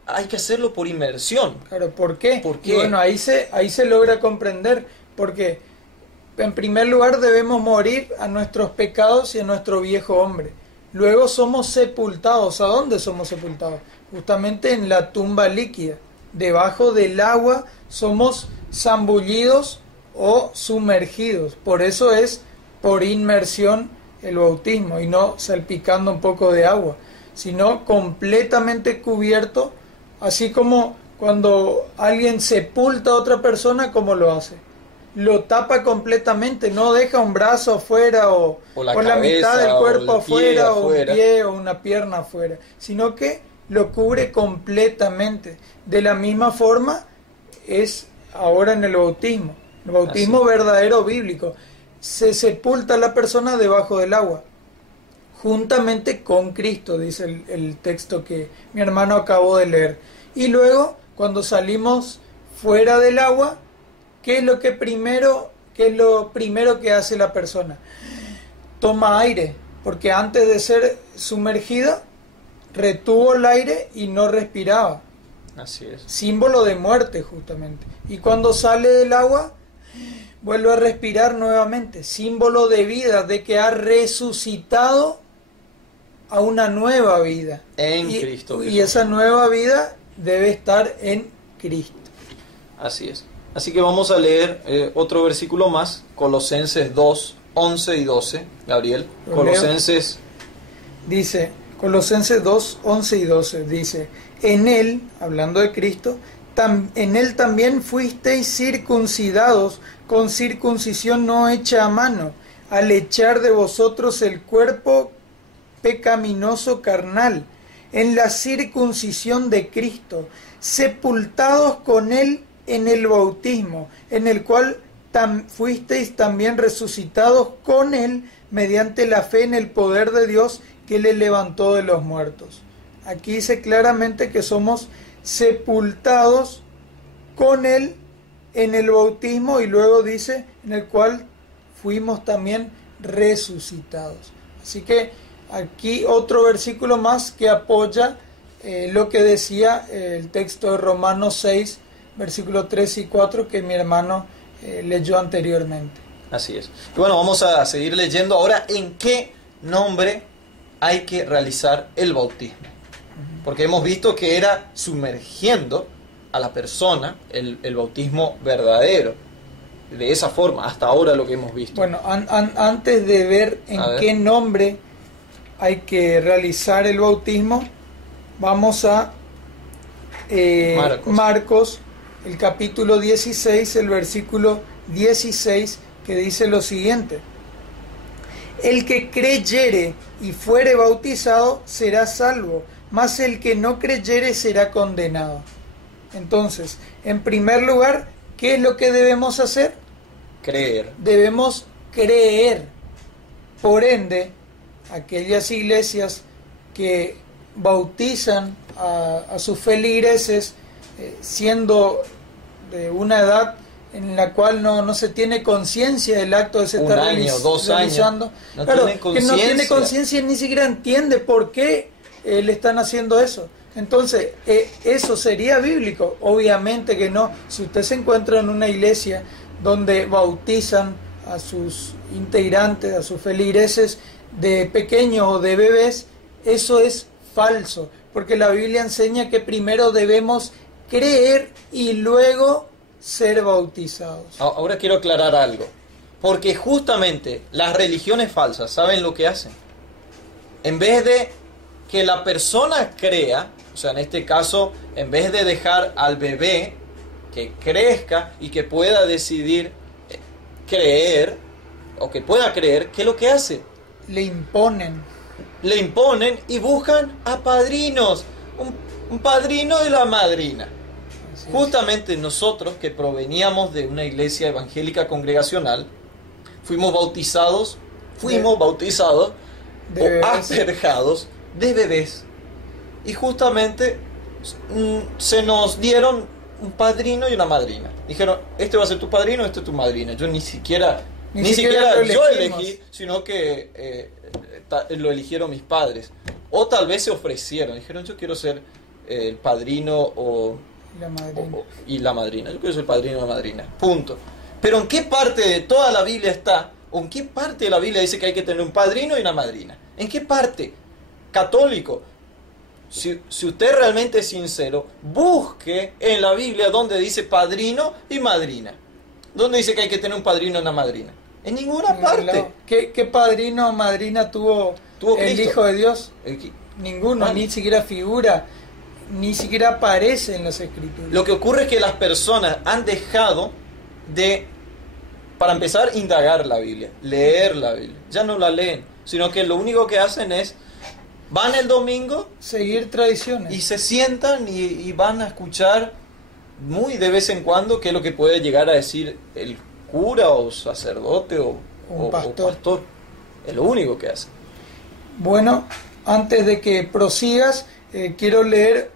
hay que hacerlo por inmersión? claro, ¿por qué? ¿Por qué? Y bueno, ahí se logra comprender, porque en primer lugar debemos morir a nuestros pecados y a nuestro viejo hombre. Luego somos sepultados. ¿A dónde somos sepultados? Justamente en la tumba líquida. Debajo del agua somos zambullidos o sumergidos. Por eso es por inmersión el bautismo, y no salpicando un poco de agua, sino completamente cubierto, así como cuando alguien sepulta a otra persona, ¿cómo lo hace? Lo tapa completamente, no deja un brazo afuera o la la mitad del cuerpo afuera, o un afuera. pie o una pierna afuera, sino que lo cubre completamente. De la misma forma es ahora en el bautismo. El bautismo Así. verdadero bíblico. Se sepulta a la persona debajo del agua, juntamente con Cristo, dice el texto que mi hermano acabó de leer. Y luego, cuando salimos fuera del agua, ¿qué es lo primero que hace la persona? Toma aire, porque antes de ser sumergida, retuvo el aire y no respiraba. Así es. Símbolo de muerte, justamente. Y cuando sale del agua, vuelve a respirar nuevamente. Símbolo de vida, de que ha resucitado a una nueva vida. En Cristo Jesús. Y esa nueva vida debe estar en Cristo. Así es. Así que vamos a leer otro versículo más, Colosenses 2, 11 y 12. Gabriel, Lo Colosenses. Dice, Colosenses 2, 11 y 12, dice, en Él, hablando de Cristo, en Él también fuisteis circuncidados con circuncisión no hecha a mano, al echar de vosotros el cuerpo pecaminoso carnal, en la circuncisión de Cristo, sepultados con Él en el bautismo, en el cual fuisteis también resucitados con Él mediante la fe en el poder de Dios que le levantó de los muertos. Aquí dice claramente que somos sepultados con Él en el bautismo, y luego dice en el cual fuimos también resucitados. Así que aquí otro versículo más que apoya lo que decía el texto de Romanos 6, versículos 3 y 4 que mi hermano leyó anteriormente. Así es. Y bueno, vamos a seguir leyendo ahora en qué nombre hay que realizar el bautismo. Porque hemos visto que era sumergiendo a la persona el bautismo verdadero. De esa forma, hasta ahora lo que hemos visto. Bueno, antes de ver en qué nombre hay que realizar el bautismo, vamos a Marcos, el capítulo 16, el versículo 16, que dice lo siguiente: el que creyere y fuere bautizado será salvo, mas el que no creyere será condenado. Entonces, en primer lugar, ¿qué es lo que debemos hacer? Creer. Debemos creer. Por ende, aquellas iglesias que bautizan a sus feligreses siendo de una edad en la cual no se tiene conciencia del acto de se estar realizando, no claro, tiene que no tiene conciencia, ni siquiera entiende por qué le están haciendo eso. Entonces, ¿eso sería bíblico? Obviamente que no. Si usted se encuentra en una iglesia donde bautizan a sus integrantes, a sus feligreses de pequeños o de bebés, eso es falso, porque la Biblia enseña que primero debemos creer y luego ser bautizados. Ahora quiero aclarar algo. Porque justamente las religiones falsas, ¿saben lo que hacen? En vez de que la persona crea, o sea, en este caso, en vez de dejar al bebé que crezca y que pueda decidir creer, o que pueda creer, ¿qué es lo que hace? Le imponen. Le imponen y buscan a padrinos, un padrino y la madrina. Así es. Justamente nosotros, que proveníamos de una iglesia evangélica congregacional, fuimos bautizados De o bebés. asperjados de bebés. Y justamente se nos dieron un padrino y una madrina. Dijeron, este va a ser tu padrino, este es tu madrina. Yo ni siquiera lo yo elegimos. elegí, sino que lo eligieron mis padres. O tal vez se ofrecieron, dijeron, yo quiero ser el padrino La madrina. y la madrina. Yo quiero ser el padrino y la madrina. Punto. Pero ¿en qué parte de toda la Biblia está? ¿O en qué parte de la Biblia dice que hay que tener un padrino y una madrina? ¿En qué parte? Católico. Si usted realmente es sincero, busque en la Biblia donde dice padrino y madrina. ¿Dónde dice que hay que tener un padrino y una madrina? En ninguna parte. ¿Qué padrino o madrina tuvo el Cristo. Hijo de Dios? Aquí. Ninguno, Vale. ni siquiera figura, ni siquiera aparece en las Escrituras. Lo que ocurre es que las personas han dejado de, para empezar, indagar la Biblia, leer la Biblia. Ya no la leen, sino que lo único que hacen es, van el domingo Seguir tradiciones. y se sientan y van a escuchar muy de vez en cuando qué es lo que puede llegar a decir el cura o sacerdote o pastor. Es lo único que hacen. Bueno, antes de que prosigas, quiero leer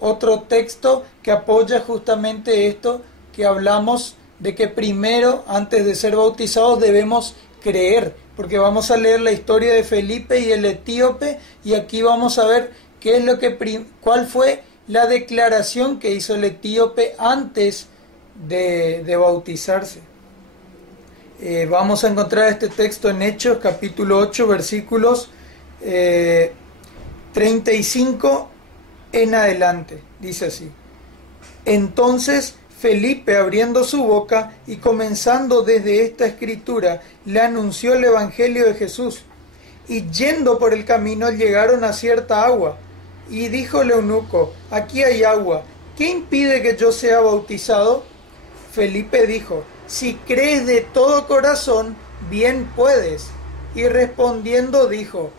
otro texto que apoya justamente esto que hablamos de que primero, antes de ser bautizados, debemos creer, porque vamos a leer la historia de Felipe y el etíope, y aquí vamos a ver qué es lo que cuál fue la declaración que hizo el etíope antes de bautizarse. Vamos a encontrar este texto en Hechos, capítulo 8, versículos 35 en adelante. Dice así: Entonces Felipe, abriendo su boca y comenzando desde esta escritura, le anunció el evangelio de Jesús. Y yendo por el camino llegaron a cierta agua, y dijo el eunuco: Aquí hay agua, ¿qué impide que yo sea bautizado? Felipe dijo: Si crees de todo corazón, bien puedes. Y respondiendo dijo: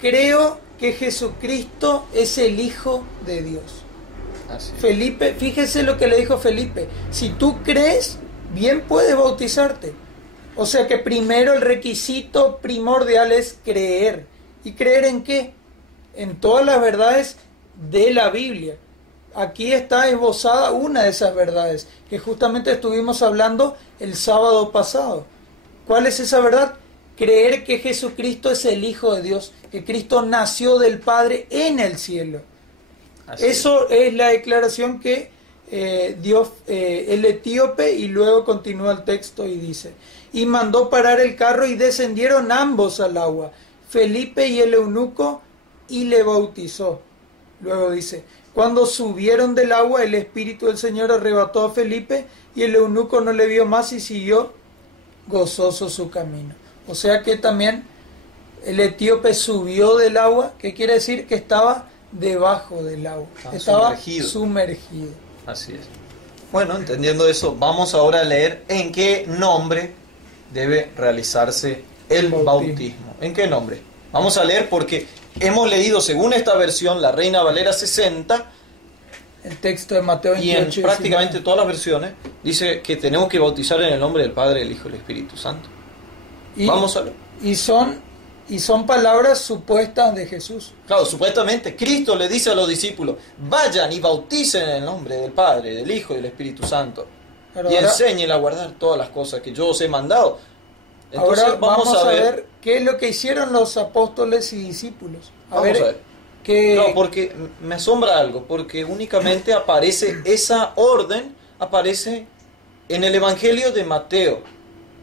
Creo que Jesucristo es el Hijo de Dios. Así. Felipe, fíjese lo que le dijo Felipe: si tú crees, bien puedes bautizarte. O sea que primero el requisito primordial es creer. ¿Y creer en qué? En todas las verdades de la Biblia. Aquí está esbozada una de esas verdades que justamente estuvimos hablando el sábado pasado. ¿Cuál es esa verdad? Creer que Jesucristo es el Hijo de Dios, que Cristo nació del Padre en el cielo. Así Eso es la declaración que dio el etíope, y luego continúa el texto y dice: y mandó parar el carro y descendieron ambos al agua, Felipe y el eunuco, y le bautizó. Luego dice: cuando subieron del agua, el Espíritu del Señor arrebató a Felipe, y el eunuco no le vio más y siguió gozoso su camino. O sea que también el etíope subió del agua, que quiere decir que estaba debajo del agua, estaba sumergido. Así es. Bueno, entendiendo eso, vamos ahora a leer en qué nombre debe realizarse el bautismo. ¿En qué nombre? Vamos a leer porque hemos leído, según esta versión, la Reina Valera 60, el texto de Mateo 28, y en prácticamente 19. todas las versiones dice que tenemos que bautizar en el nombre del Padre, del Hijo y del Espíritu Santo. Vamos a leer. Y son palabras supuestas de Jesús. Claro, supuestamente Cristo le dice a los discípulos: vayan y bauticen en el nombre del Padre, del Hijo y del Espíritu Santo, y enseñen a guardar todas las cosas que yo os he mandado. Entonces ahora vamos a ver qué es lo que hicieron los apóstoles y discípulos. Vamos a ver. Que... No, porque me asombra algo, porque únicamente aparece esa orden, aparece en el Evangelio de Mateo.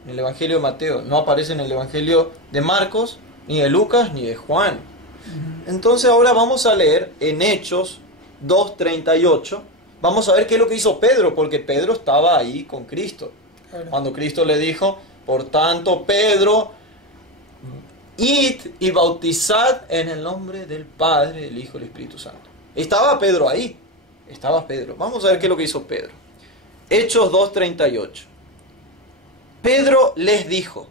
En el Evangelio de Mateo, no aparece en el Evangelio de Marcos, ni de Lucas, ni de Juan. Entonces ahora vamos a leer en Hechos 2:38, vamos a ver qué es lo que hizo Pedro, porque Pedro estaba ahí con Cristo. Claro. Cuando Cristo le dijo, por tanto, Pedro, id y bautizad en el nombre del Padre, del Hijo y del Espíritu Santo. Estaba Pedro ahí. Estaba Pedro. Vamos a ver qué es lo que hizo Pedro. Hechos 2:38. Pedro les dijo,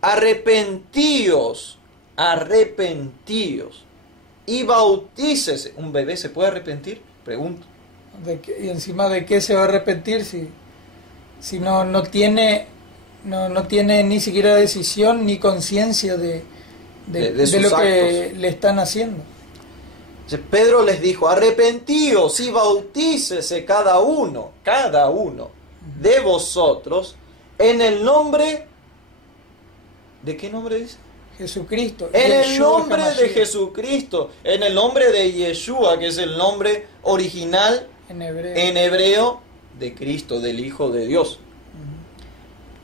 arrepentíos y bautícese. ¿Un bebé se puede arrepentir? Pregunto. ¿Y encima de qué se va a arrepentir si no tiene ni siquiera decisión ni conciencia de lo que le están haciendo? Pedro les dijo, arrepentíos y bautícese cada uno de vosotros en el nombre, ¿de qué nombre dice? Jesucristo. En el Yeshua nombre de HaMashiach. Jesucristo, en el nombre de Yeshua, que es el nombre original En hebreo. en hebreo de Cristo, del Hijo de Dios.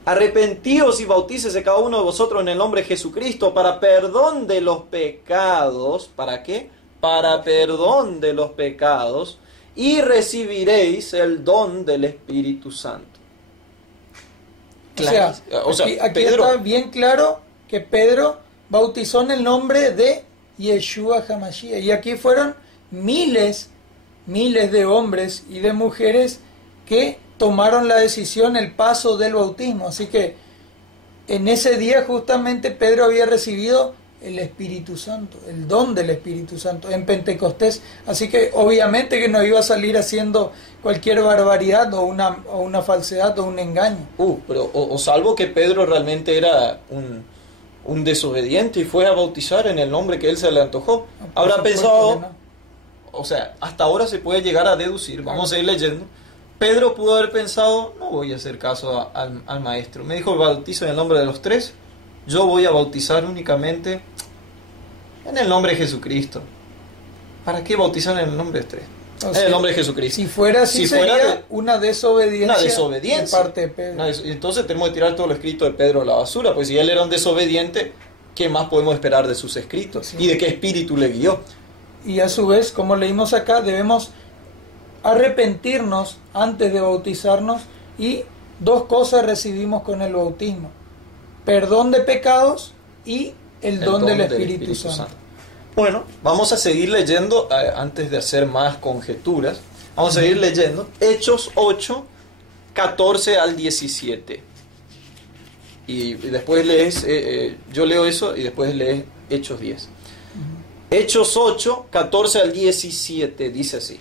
Arrepentíos y bautícese cada uno de vosotros en el nombre de Jesucristo para perdón de los pecados. ¿Para qué? Para perdón de los pecados, y recibiréis el don del Espíritu Santo. O sea, aquí Pedro, está bien claro que Pedro bautizó en el nombre de Yeshua HaMashiach. Y aquí fueron miles de hombres y de mujeres que tomaron la decisión, el paso del bautismo. Así que en ese día justamente Pedro había recibido el Espíritu Santo, el don del Espíritu Santo en Pentecostés. Así que obviamente que no iba a salir haciendo cualquier barbaridad o una falsedad o un engaño. Pero salvo que Pedro realmente era un desobediente y fue a bautizar en el nombre que él se le antojó. Habrá pensado, o sea, hasta ahora se puede llegar a deducir, vamos a ir leyendo. Pedro pudo haber pensado, no voy a hacer caso al maestro. Me dijo, bautizo en el nombre de los tres. Yo voy a bautizar únicamente en el nombre de Jesucristo. ¿Para qué bautizar en el nombre de tres? En el nombre de Jesucristo. Si fuera así, sería una desobediencia de parte de Pedro. Entonces tenemos que tirar todo lo escrito de Pedro a la basura, pues si él era un desobediente, ¿qué más podemos esperar de sus escritos? Sí. ¿Y de qué espíritu le guió? Y a su vez, como leímos acá, debemos arrepentirnos antes de bautizarnos, y dos cosas recibimos con el bautismo: perdón de pecados y el don del Espíritu Santo. Bueno, vamos a seguir leyendo, antes de hacer más conjeturas, vamos a seguir leyendo Hechos 8, 14 al 17. Y después lees, yo leo eso y después lees Hechos 10. Hechos 8, 14 al 17, dice así.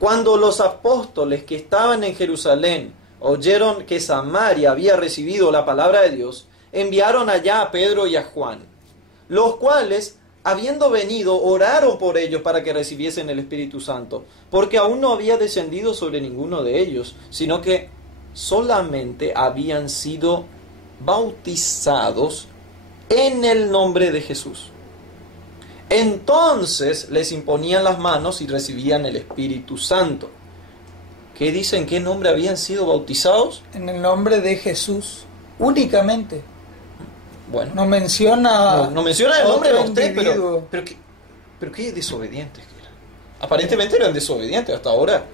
Cuando los apóstoles que estaban en Jerusalén oyeron que Samaria había recibido la palabra de Dios, enviaron allá a Pedro y a Juan, los cuales, habiendo venido, oraron por ellos para que recibiesen el Espíritu Santo, porque aún no había descendido sobre ninguno de ellos, sino que solamente habían sido bautizados en el nombre de Jesús. Entonces les imponían las manos y recibían el Espíritu Santo. ¿Qué dicen? ¿Qué nombre habían sido bautizados? En el nombre de Jesús, únicamente. Bueno, no menciona el nombre de usted, pero qué desobedientes que eran. Aparentemente eran desobedientes hasta ahora.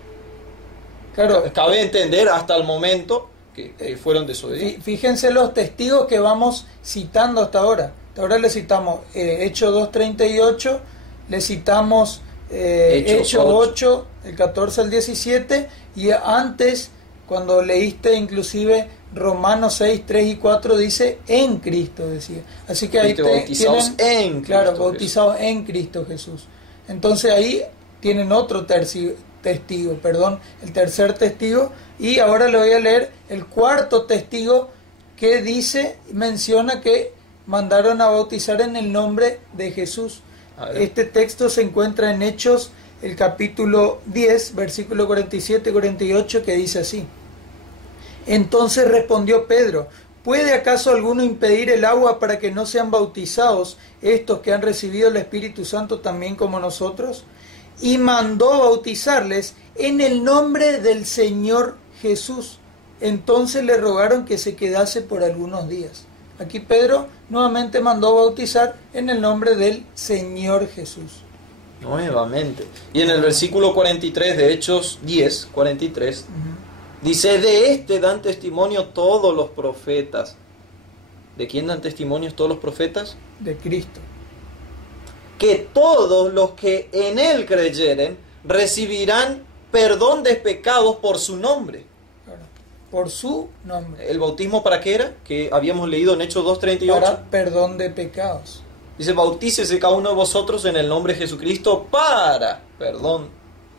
Claro, cabe entender hasta el momento que fueron desobedientes. Fíjense los testigos que vamos citando hasta ahora. Hasta ahora le citamos Hechos 2:38, le citamos Hechos 8, el 14 al 17, y antes, cuando leíste inclusive Romanos 6, 3 y 4, dice en Cristo, decía. Así que ahí bautizados tienen, en Cristo, claro, bautizados en Cristo Jesús. Entonces ahí tienen otro testigo, el tercer testigo, y ahora le voy a leer el cuarto testigo que menciona que mandaron a bautizar en el nombre de Jesús. Este texto se encuentra en Hechos, el capítulo 10, versículo 47 y 48, que dice así. Entonces respondió Pedro: ¿puede acaso alguno impedir el agua para que no sean bautizados estos que han recibido el Espíritu Santo también como nosotros? Y mandó bautizarles en el nombre del Señor Jesús. Entonces le rogaron que se quedase por algunos días. Aquí Pedro nuevamente mandó bautizar en el nombre del Señor Jesús. Nuevamente. Y en el versículo 43 de Hechos 10, 43, dice, de este dan testimonio todos los profetas. ¿De quién dan testimonios todos los profetas? De Cristo. Que todos los que en Él creyeren recibirán perdón de pecados por su nombre. Claro. Por su nombre. ¿El bautismo para qué era? Que habíamos leído en Hechos 2:38. Para perdón de pecados. Dice, bautícese cada uno de vosotros en el nombre de Jesucristo para perdón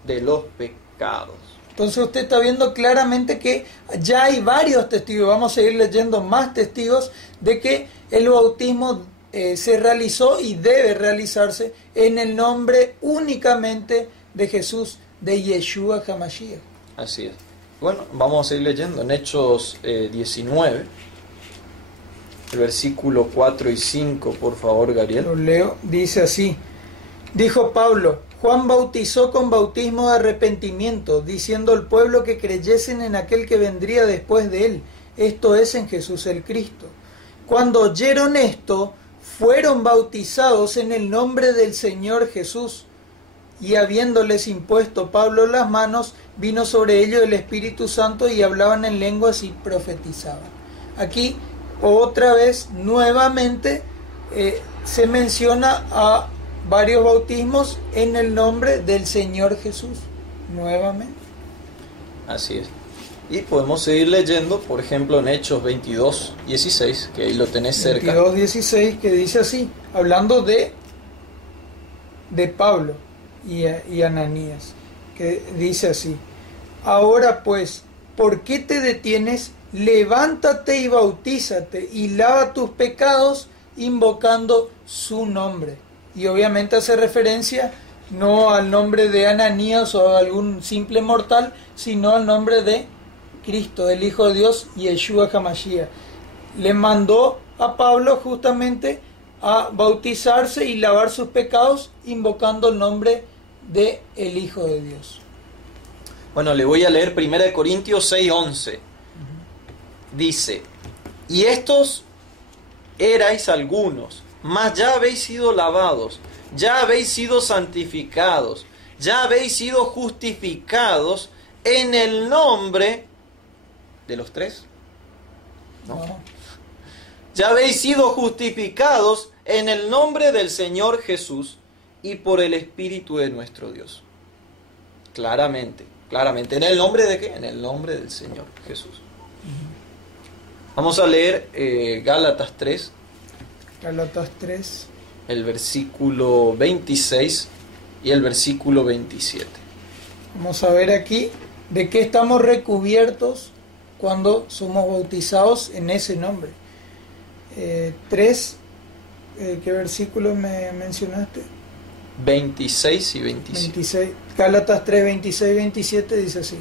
de los pecados. Entonces usted está viendo claramente que ya hay varios testigos, vamos a seguir leyendo más testigos de que el bautismo se realizó y debe realizarse en el nombre únicamente de Jesús, de Yeshua HaMashiach. Así es. Bueno, vamos a seguir leyendo en Hechos 19, el versículo 4 y 5, por favor, Gabriel. Lo leo, dice así, dijo Pablo, Juan bautizó con bautismo de arrepentimiento, diciendo al pueblo que creyesen en aquel que vendría después de él, esto es, en Jesús el Cristo. Cuando oyeron esto, fueron bautizados en el nombre del Señor Jesús, y habiéndoles impuesto Pablo las manos, vino sobre ellos el Espíritu Santo y hablaban en lenguas y profetizaban. Aquí, otra vez, nuevamente, se menciona a varios bautismos en el nombre del Señor Jesús, nuevamente. Así es. Y podemos seguir leyendo, por ejemplo, en Hechos 22:16, que ahí lo tenés cerca. 22:16, que dice así, hablando de Pablo y Ananías, que dice así, ahora pues, ¿por qué te detienes? Levántate y bautízate y lava tus pecados invocando su nombre. Y obviamente hace referencia no al nombre de Ananías o a algún simple mortal, sino al nombre de Cristo, el Hijo de Dios, Yeshua HaMashiach. Le mandó a Pablo justamente a bautizarse y lavar sus pecados invocando el nombre de el Hijo de Dios. Bueno, le voy a leer 1 Corintios 6:11. Dice, y estos erais algunos, mas ya habéis sido lavados, ya habéis sido santificados, ya habéis sido justificados en el nombre de los tres. No. Ya habéis sido justificados en el nombre del Señor Jesús y por el Espíritu de nuestro Dios. Claramente. ¿En el nombre de qué? En el nombre del Señor Jesús. Vamos a leer Gálatas 3. Gálatas 3. El versículo 26 y el versículo 27. Vamos a ver aquí de qué estamos recubiertos cuando somos bautizados en ese nombre. 3, ¿qué versículo me mencionaste? 26 y 27. 26. Gálatas 3, 26 y 27 dice así,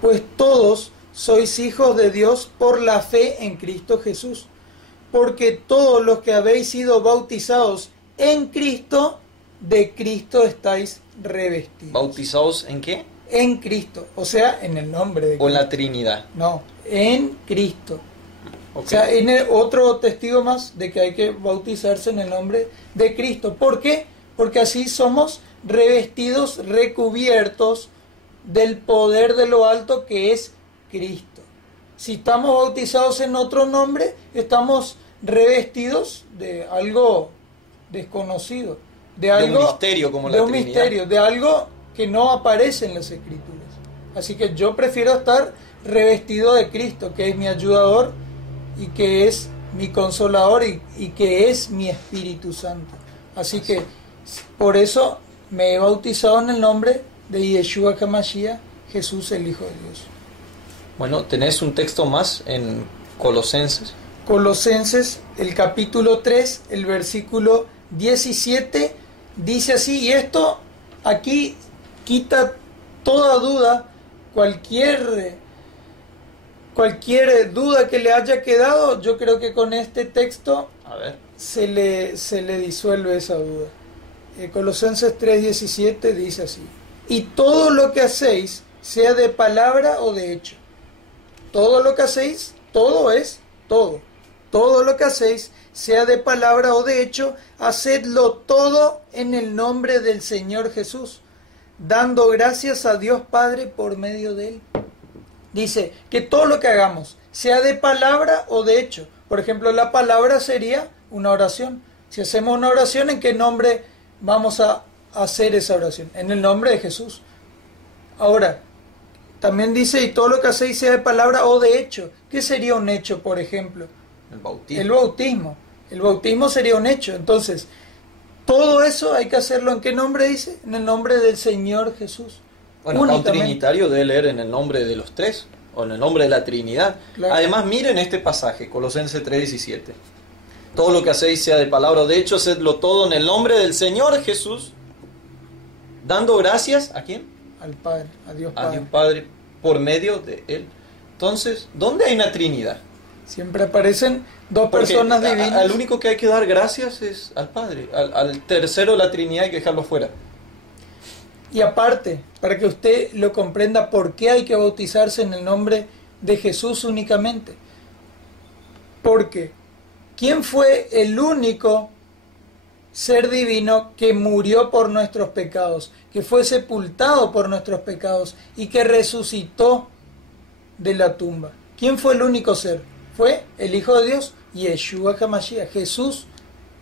pues todos sois hijos de Dios por la fe en Cristo Jesús, porque todos los que habéis sido bautizados en Cristo, de Cristo estáis revestidos. ¿Bautizados en qué? En Cristo, o sea, en el nombre de Cristo. ¿O en la Trinidad? No, en Cristo. Okay. O sea, en otro testigo más de que hay que bautizarse en el nombre de Cristo. ¿Por qué? Porque así somos revestidos, recubiertos del poder de lo alto que es Cristo. Si estamos bautizados en otro nombre, estamos revestidos de algo desconocido, de algo, un misterio como la de un Trinidad. misterio, de algo que no aparece en las Escrituras. Así que yo prefiero estar revestido de Cristo, que es mi ayudador y que es mi consolador y que es mi Espíritu Santo. Así que por eso me he bautizado en el nombre de Yeshua HaMashiach, Jesús el Hijo de Dios. Bueno, tenés un texto más en Colosenses. Colosenses, el capítulo 3, el versículo 17, dice así, y esto aquí quita toda duda, cualquier duda que le haya quedado, yo creo que con este texto A ver. se le disuelve esa duda. Colosenses 3:17 dice así, y todo lo que hacéis, sea de palabra o de hecho, todo lo que hacéis, todo es todo, todo lo que hacéis, sea de palabra o de hecho, hacedlo todo en el nombre del Señor Jesús, dando gracias a Dios Padre por medio de Él. Dice que todo lo que hagamos, sea de palabra o de hecho. Por ejemplo, la palabra sería una oración. Si hacemos una oración, ¿en qué nombre vamos a hacer esa oración? En el nombre de Jesús. Ahora, también dice, y todo lo que hacéis sea de palabra o de hecho. ¿Qué sería un hecho, por ejemplo? El bautismo. El bautismo. El bautismo sería un hecho. Entonces, todo eso hay que hacerlo, ¿en qué nombre dice? En el nombre del Señor Jesús. Bueno, acá un trinitario debe leer en el nombre de los tres, o en el nombre de la Trinidad. Claro. Además, miren este pasaje, Colosenses 3:17. Todo lo que hacéis sea de palabra o de hecho, hacedlo todo en el nombre del Señor Jesús, dando gracias, ¿a quién? Al Padre, a Dios Padre. A Dios Padre, por medio de Él. Entonces, ¿dónde hay una Trinidad? Siempre aparecen dos Porque personas divinas. al único que hay que dar gracias es al Padre. Al tercero de la Trinidad hay que dejarlo fuera. Y aparte, para que usted lo comprenda, ¿por qué hay que bautizarse en el nombre de Jesús únicamente? Porque, ¿quién fue el único ser divino que murió por nuestros pecados, que fue sepultado por nuestros pecados y que resucitó de la tumba? ¿Quién fue el único ser? Fue el Hijo de Dios, Yeshua HaMashiach, Jesús.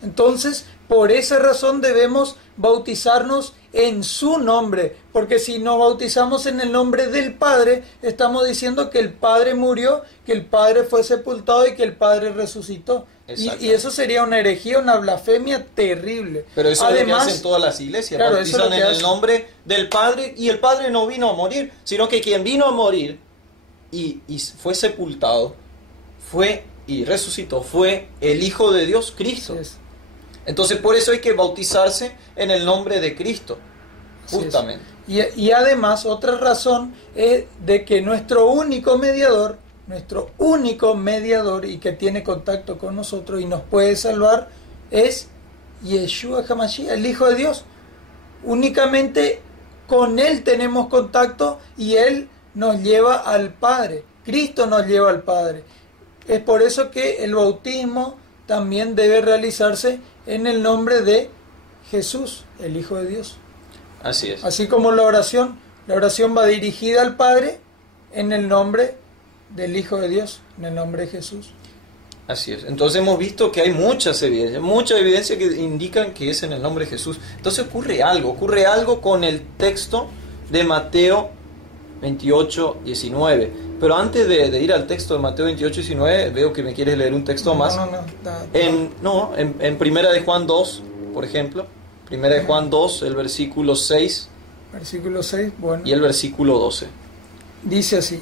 Entonces, por esa razón debemos bautizarnos en su nombre, porque si nos bautizamos en el nombre del Padre, estamos diciendo que el Padre murió, que el Padre fue sepultado y que el Padre resucitó. Y eso sería una herejía, una blasfemia terrible. Pero eso Además, es lo que hacen todas las iglesias, claro, bautizan en el nombre del Padre, y el Padre no vino a morir, sino que quien vino a morir y fue sepultado, fue y resucitó, fue el Hijo de Dios, Cristo. Así es. Entonces por eso hay que bautizarse en el nombre de Cristo, justamente. Y además otra razón es de que nuestro único mediador y que tiene contacto con nosotros y nos puede salvar es Yeshua HaMashiach, el Hijo de Dios. Únicamente con Él tenemos contacto y Él nos lleva al Padre. Cristo nos lleva al Padre. Es por eso que el bautismo también debe realizarse en el nombre de Jesús, el Hijo de Dios. Así es. Así como la oración va dirigida al Padre en el nombre del Hijo de Dios, en el nombre de Jesús. Así es. Entonces hemos visto que hay mucha evidencia que indican que es en el nombre de Jesús. Entonces ocurre algo con el texto de Mateo 28:19. Pero antes de ir al texto de Mateo 28:19, veo que me quieres leer un texto más. En Primera de Juan 2, por ejemplo. Primera de Juan 2, el versículo 6. Versículo 6, bueno. Y el versículo 12. Dice así: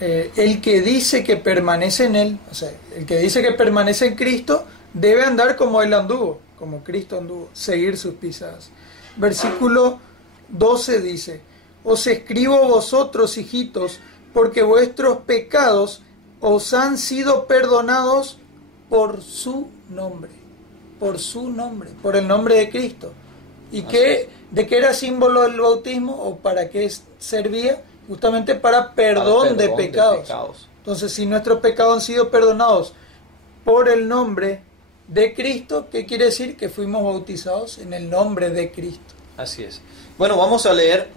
el que dice que permanece en Él, o sea, el que dice que permanece en Cristo, debe andar como Él anduvo, como Cristo anduvo, seguir sus pisadas. Versículo 12 dice: os escribo vosotros, hijitos, porque vuestros pecados os han sido perdonados por su nombre, por el nombre de Cristo. ¿Y de qué era símbolo el bautismo o para qué servía? Justamente para perdón de pecados. Entonces, si nuestros pecados han sido perdonados por el nombre de Cristo, ¿qué quiere decir? Que fuimos bautizados en el nombre de Cristo. Así es. Bueno, vamos a leer,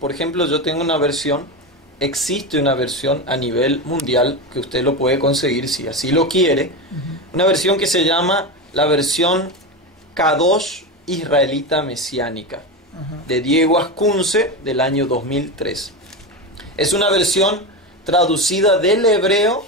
por ejemplo, yo tengo una versión. Existe una versión a nivel mundial que usted lo puede conseguir si así lo quiere. Una versión que se llama la versión Kadosh Israelita Mesiánica, de Diego Ascunce, del año 2003. Es una versión traducida del hebreo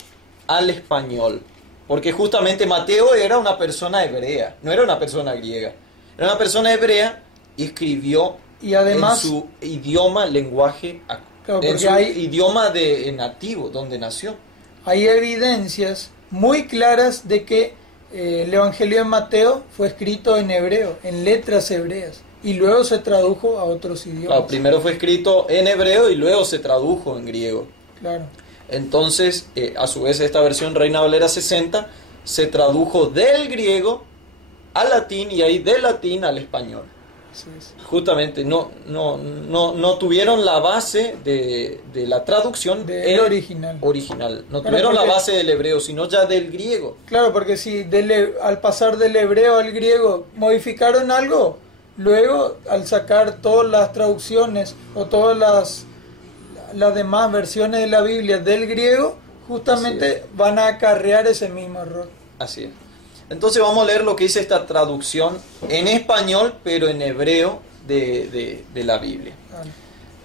al español, porque justamente Mateo era una persona hebrea, no era una persona griega. Era una persona hebrea y escribió en su idioma, lenguaje actual. Claro, en su idioma nativo, donde nació. Hay evidencias muy claras de que el Evangelio de Mateo fue escrito en hebreo, en letras hebreas, y luego se tradujo a otros idiomas. Claro, primero fue escrito en hebreo y luego se tradujo en griego. Claro. Entonces, a su vez, esta versión Reina Valera 60 se tradujo del griego al latín y ahí del latín al español. Así es. Justamente, no tuvieron la base de la traducción Del original. No Claro, tuvieron la porque- base del hebreo, sino ya del griego. Claro, porque si al pasar del hebreo al griego modificaron algo, luego al sacar todas las traducciones o todas las demás versiones de la Biblia del griego, justamente van a acarrear ese mismo error. Así es. Entonces vamos a leer lo que dice esta traducción en español, pero en hebreo de la Biblia. Vale.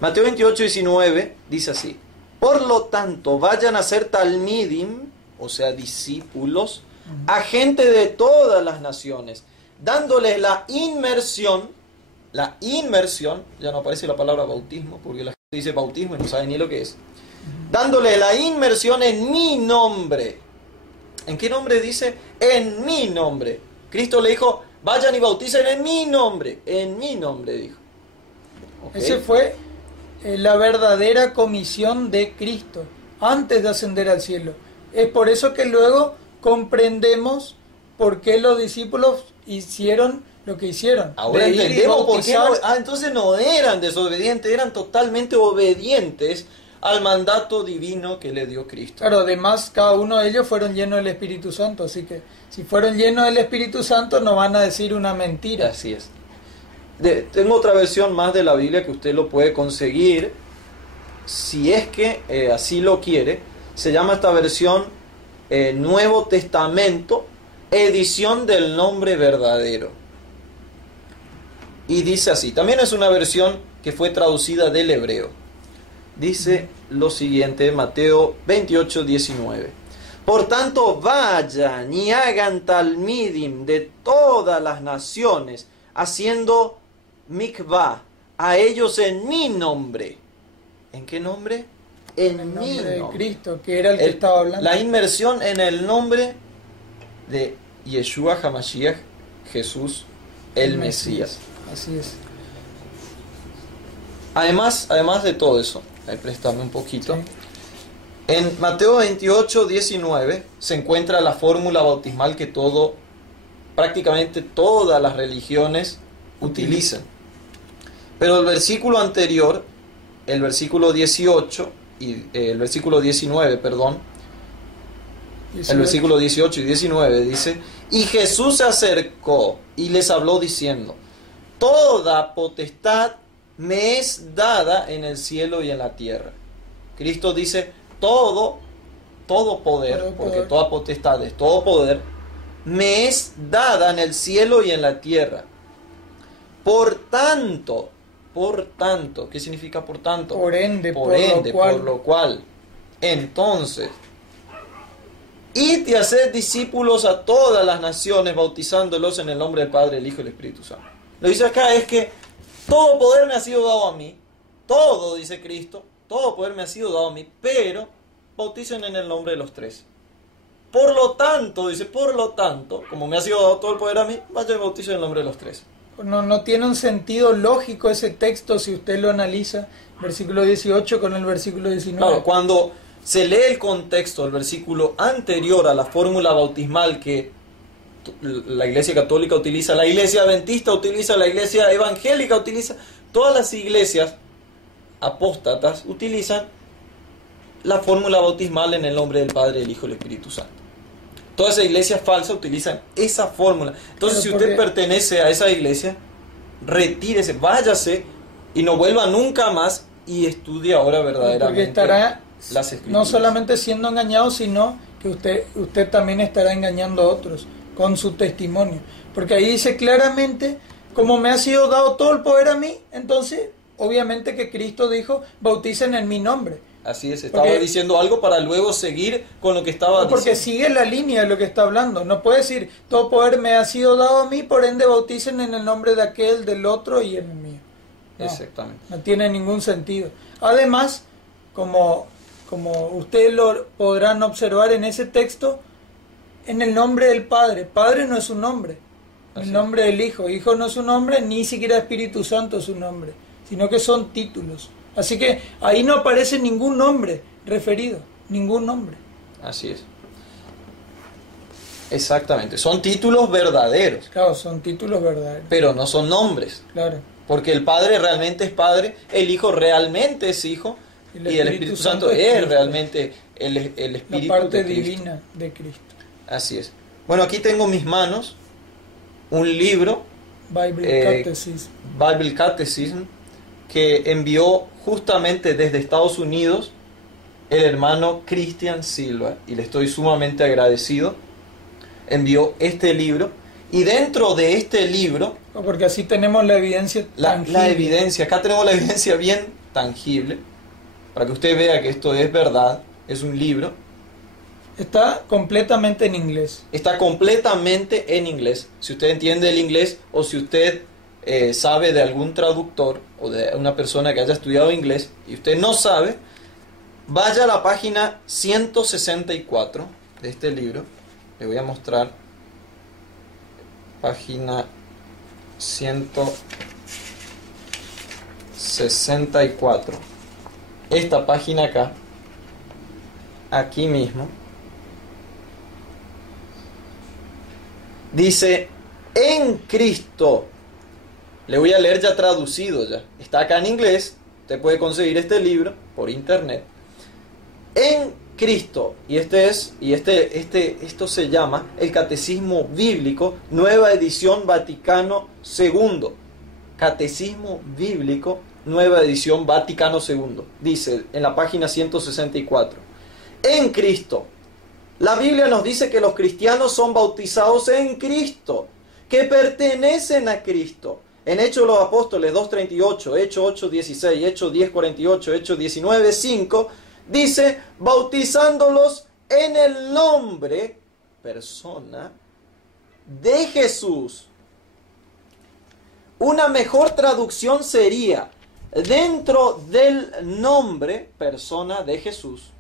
Mateo 28, 19 dice así: por lo tanto, vayan a ser talmidim, o sea, discípulos, a gente de todas las naciones, dándoles la inmersión, ya no aparece la palabra bautismo, porque la gente dice bautismo y no sabe ni lo que es, dándoles la inmersión en mi nombre. ¿En qué nombre dice? En mi nombre. Cristo le dijo, vayan y bauticen en mi nombre dijo. ¿Ok? Esa fue la verdadera comisión de Cristo antes de ascender al cielo. Es por eso que luego comprendemos por qué los discípulos hicieron lo que hicieron. Ahora de ir y entendemos por qué bautizar. entonces no eran desobedientes, eran totalmente obedientes al mandato divino que le dio Cristo. Claro, además cada uno de ellos fueron llenos del Espíritu Santo, así que si fueron llenos del Espíritu Santo no van a decir una mentira. Así es. Tengo otra versión más de la Biblia que usted lo puede conseguir si es que así lo quiere. Se llama esta versión Nuevo Testamento, edición del nombre verdadero. Y dice así, también es una versión que fue traducida del hebreo. Dice lo siguiente, Mateo 28, 19. Por tanto, vayan y hagan talmidim de todas las naciones, haciendo mikvah a ellos en mi nombre. ¿En qué nombre? En El mi nombre de nombre. Cristo, que era el que estaba hablando. La inmersión en el nombre de Yeshua HaMashiach, Jesús el Mesías. Así es. Además de todo eso, préstame un poquito. Sí. En Mateo 28, 19 se encuentra la fórmula bautismal que prácticamente todas las religiones utilizan. Pero el versículo anterior, el versículo 18 y el versículo 19, perdón, el versículo 18 y 19 dice: y Jesús se acercó y les habló diciendo: toda potestad me es dada en el cielo y en la tierra. Cristo dice todo poder, porque toda potestad es todo poder, me es dada en el cielo y en la tierra. Por tanto, ¿qué significa por tanto? Por ende, por lo cual. Entonces, id y haced discípulos a todas las naciones, bautizándolos en el nombre del Padre, el Hijo y el Espíritu Santo. Lo que dice acá es que todo poder me ha sido dado a mí, todo, dice Cristo, todo poder me ha sido dado a mí, pero bauticen en el nombre de los tres. Por lo tanto, como me ha sido dado todo el poder a mí, vayan y bauticen en el nombre de los tres. No tiene un sentido lógico ese texto si usted lo analiza, versículo 18 con el versículo 19. Claro, cuando se lee el contexto del versículo anterior a la fórmula bautismal que la Iglesia Católica utiliza, la Iglesia Adventista utiliza, la Iglesia Evangélica utiliza, todas las iglesias apóstatas utilizan la fórmula bautismal en el nombre del Padre, del Hijo y del Espíritu Santo. Todas esas iglesias falsas utilizan esa fórmula. Entonces, si usted pertenece a esa iglesia, retírese, váyase y no vuelva nunca más y estudie ahora verdaderamente porque estará las Escrituras. No solamente siendo engañado, sino que usted también estará engañando a otros con su testimonio. Porque ahí dice claramente, como me ha sido dado todo el poder a mí, entonces obviamente que Cristo dijo, bauticen en mi nombre. Así es, estaba diciendo algo para luego seguir con lo que estaba diciendo. Porque sigue la línea de lo que está hablando. No puede decir, todo poder me ha sido dado a mí, por ende bauticen en el nombre de aquel, del otro y en el mío. No, exactamente. No tiene ningún sentido. Además, como ustedes lo podrán observar en ese texto, en el nombre del Padre. Padre no es su nombre. El nombre del Hijo. Hijo no es su nombre, ni siquiera Espíritu Santo es su nombre, sino que son títulos. Así que ahí no aparece ningún nombre referido, ningún nombre. Así es. Exactamente, son títulos verdaderos, Claro, son títulos verdaderos. pero no son nombres. Claro. Porque el Padre realmente es Padre, el Hijo realmente es Hijo, y el Espíritu Santo es Cristo, realmente el la Espíritu parte de Cristo. divina de Cristo. Así es. Bueno, aquí tengo en mis manos un libro, Bible Catechism. Bible Catechism, que envió justamente desde Estados Unidos el hermano Cristian Silva, y le estoy sumamente agradecido. Envió este libro, y dentro de este libro, Porque así tenemos la evidencia tangible. la evidencia, acá tenemos la evidencia bien tangible, para que usted vea que esto es verdad, es un libro. Está completamente en inglés. Está completamente en inglés. Si usted entiende el inglés, o si usted sabe de algún traductor o de una persona que haya estudiado inglés y usted no sabe, vaya a la página 164 de este libro. Le voy a mostrar página 164. Esta página acá, aquí mismo, dice: en Cristo. Le voy a leer ya traducido ya. Está acá en inglés. Usted puede conseguir este libro por internet. En Cristo. Y esto se llama el Catecismo Bíblico, Nueva Edición Vaticano II. Catecismo Bíblico, Nueva Edición Vaticano II. Dice en la página 164. En Cristo. La Biblia nos dice que los cristianos son bautizados en Cristo, que pertenecen a Cristo. En Hechos de los Apóstoles 2.38, Hechos 8.16, Hechos 10.48, Hechos 19.5, dice: bautizándolos en el nombre, persona, de Jesús. Una mejor traducción sería: dentro del nombre, persona de Jesús.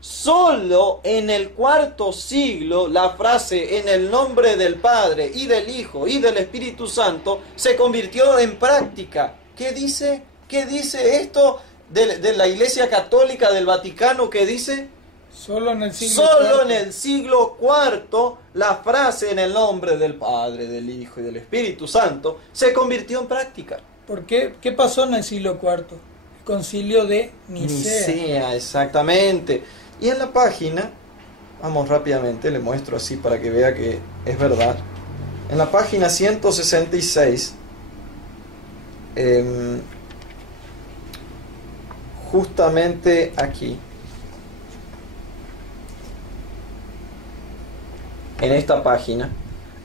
Solo en el IV siglo la frase en el nombre del Padre y del Hijo y del Espíritu Santo se convirtió en práctica. ¿Qué dice? ¿Qué dice esto de la Iglesia Católica del Vaticano? ¿Qué dice? Solo en el siglo Solo IV. en el siglo IV la frase en el nombre del Padre, del Hijo y del Espíritu Santo se convirtió en práctica. ¿Por qué? ¿Qué pasó en el siglo IV? El concilio de Nicea. Nicea, exactamente. Y en la página, vamos rápidamente, le muestro así para que vea que es verdad. En la página 166, justamente aquí, en esta página,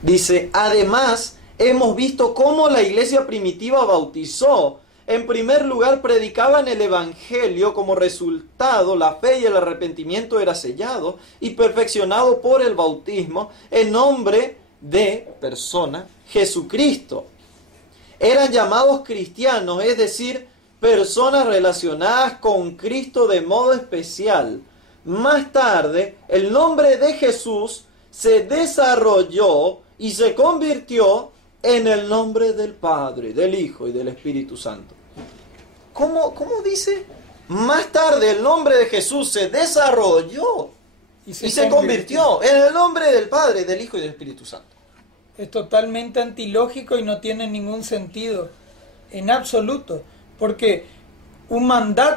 dice: además, hemos visto cómo la iglesia primitiva bautizó. En primer lugar, predicaban el Evangelio. Como resultado, la fe y el arrepentimiento era sellado y perfeccionado por el bautismo en nombre de persona Jesucristo. Eran llamados cristianos, es decir, personas relacionadas con Cristo de modo especial. Más tarde, el nombre de Jesús se desarrolló y se convirtió en el nombre del Padre, del Hijo y del Espíritu Santo. ¿Cómo dice? Más tarde el nombre de Jesús se desarrolló y se convirtió en el nombre del Padre, del Hijo y del Espíritu Santo. Es totalmente antilógico y no tiene ningún sentido en absoluto, porque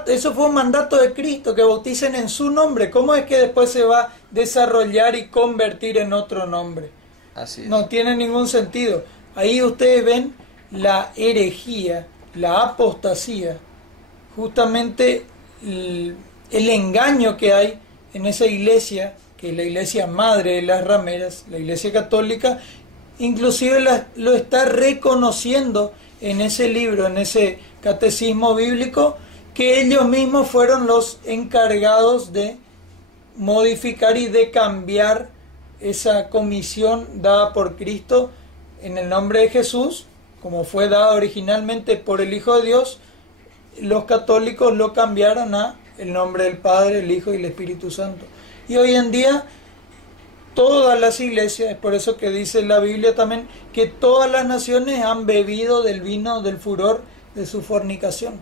eso fue un mandato de Cristo, que bauticen en su nombre. ¿Cómo es que después se va a desarrollar y convertir en otro nombre? Así es. No tiene ningún sentido. Ahí ustedes ven la herejía, la apostasía, justamente el engaño que hay en esa iglesia, que es la iglesia madre de las rameras, la iglesia católica. Inclusive lo está reconociendo en ese libro, en ese catecismo bíblico, que ellos mismos fueron los encargados de modificar y de cambiar esa comisión dada por Cristo en el nombre de Jesús, como fue dada originalmente por el Hijo de Dios. Los católicos lo cambiaron a el nombre del Padre, el Hijo y el Espíritu Santo. Y hoy en día todas las iglesias, es por eso que dice la Biblia también que todas las naciones han bebido del vino del furor de su fornicación.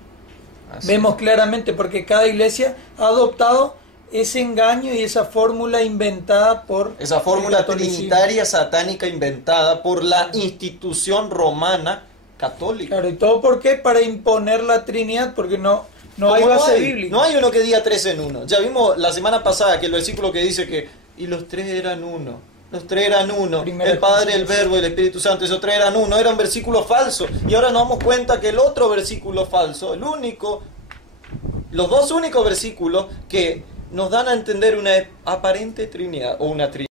Vemos claramente, porque cada iglesia ha adoptado ese engaño y esa fórmula inventada por esa el fórmula catolicismo. trinitaria satánica inventada por la institución romana católica. Claro, ¿y todo por qué? Para imponer la Trinidad, porque no hay Como base bíblica. no hay uno que diga tres en uno. Ya vimos la semana pasada que el versículo que dice que y los tres eran uno. Los tres eran uno. Primera El Padre, el Corintios. Verbo y el Espíritu Santo, esos tres eran uno. Era un versículo falso. Y ahora nos damos cuenta que el otro versículo falso, los dos únicos versículos que nos dan a entender una aparente Trinidad o una Trinidad.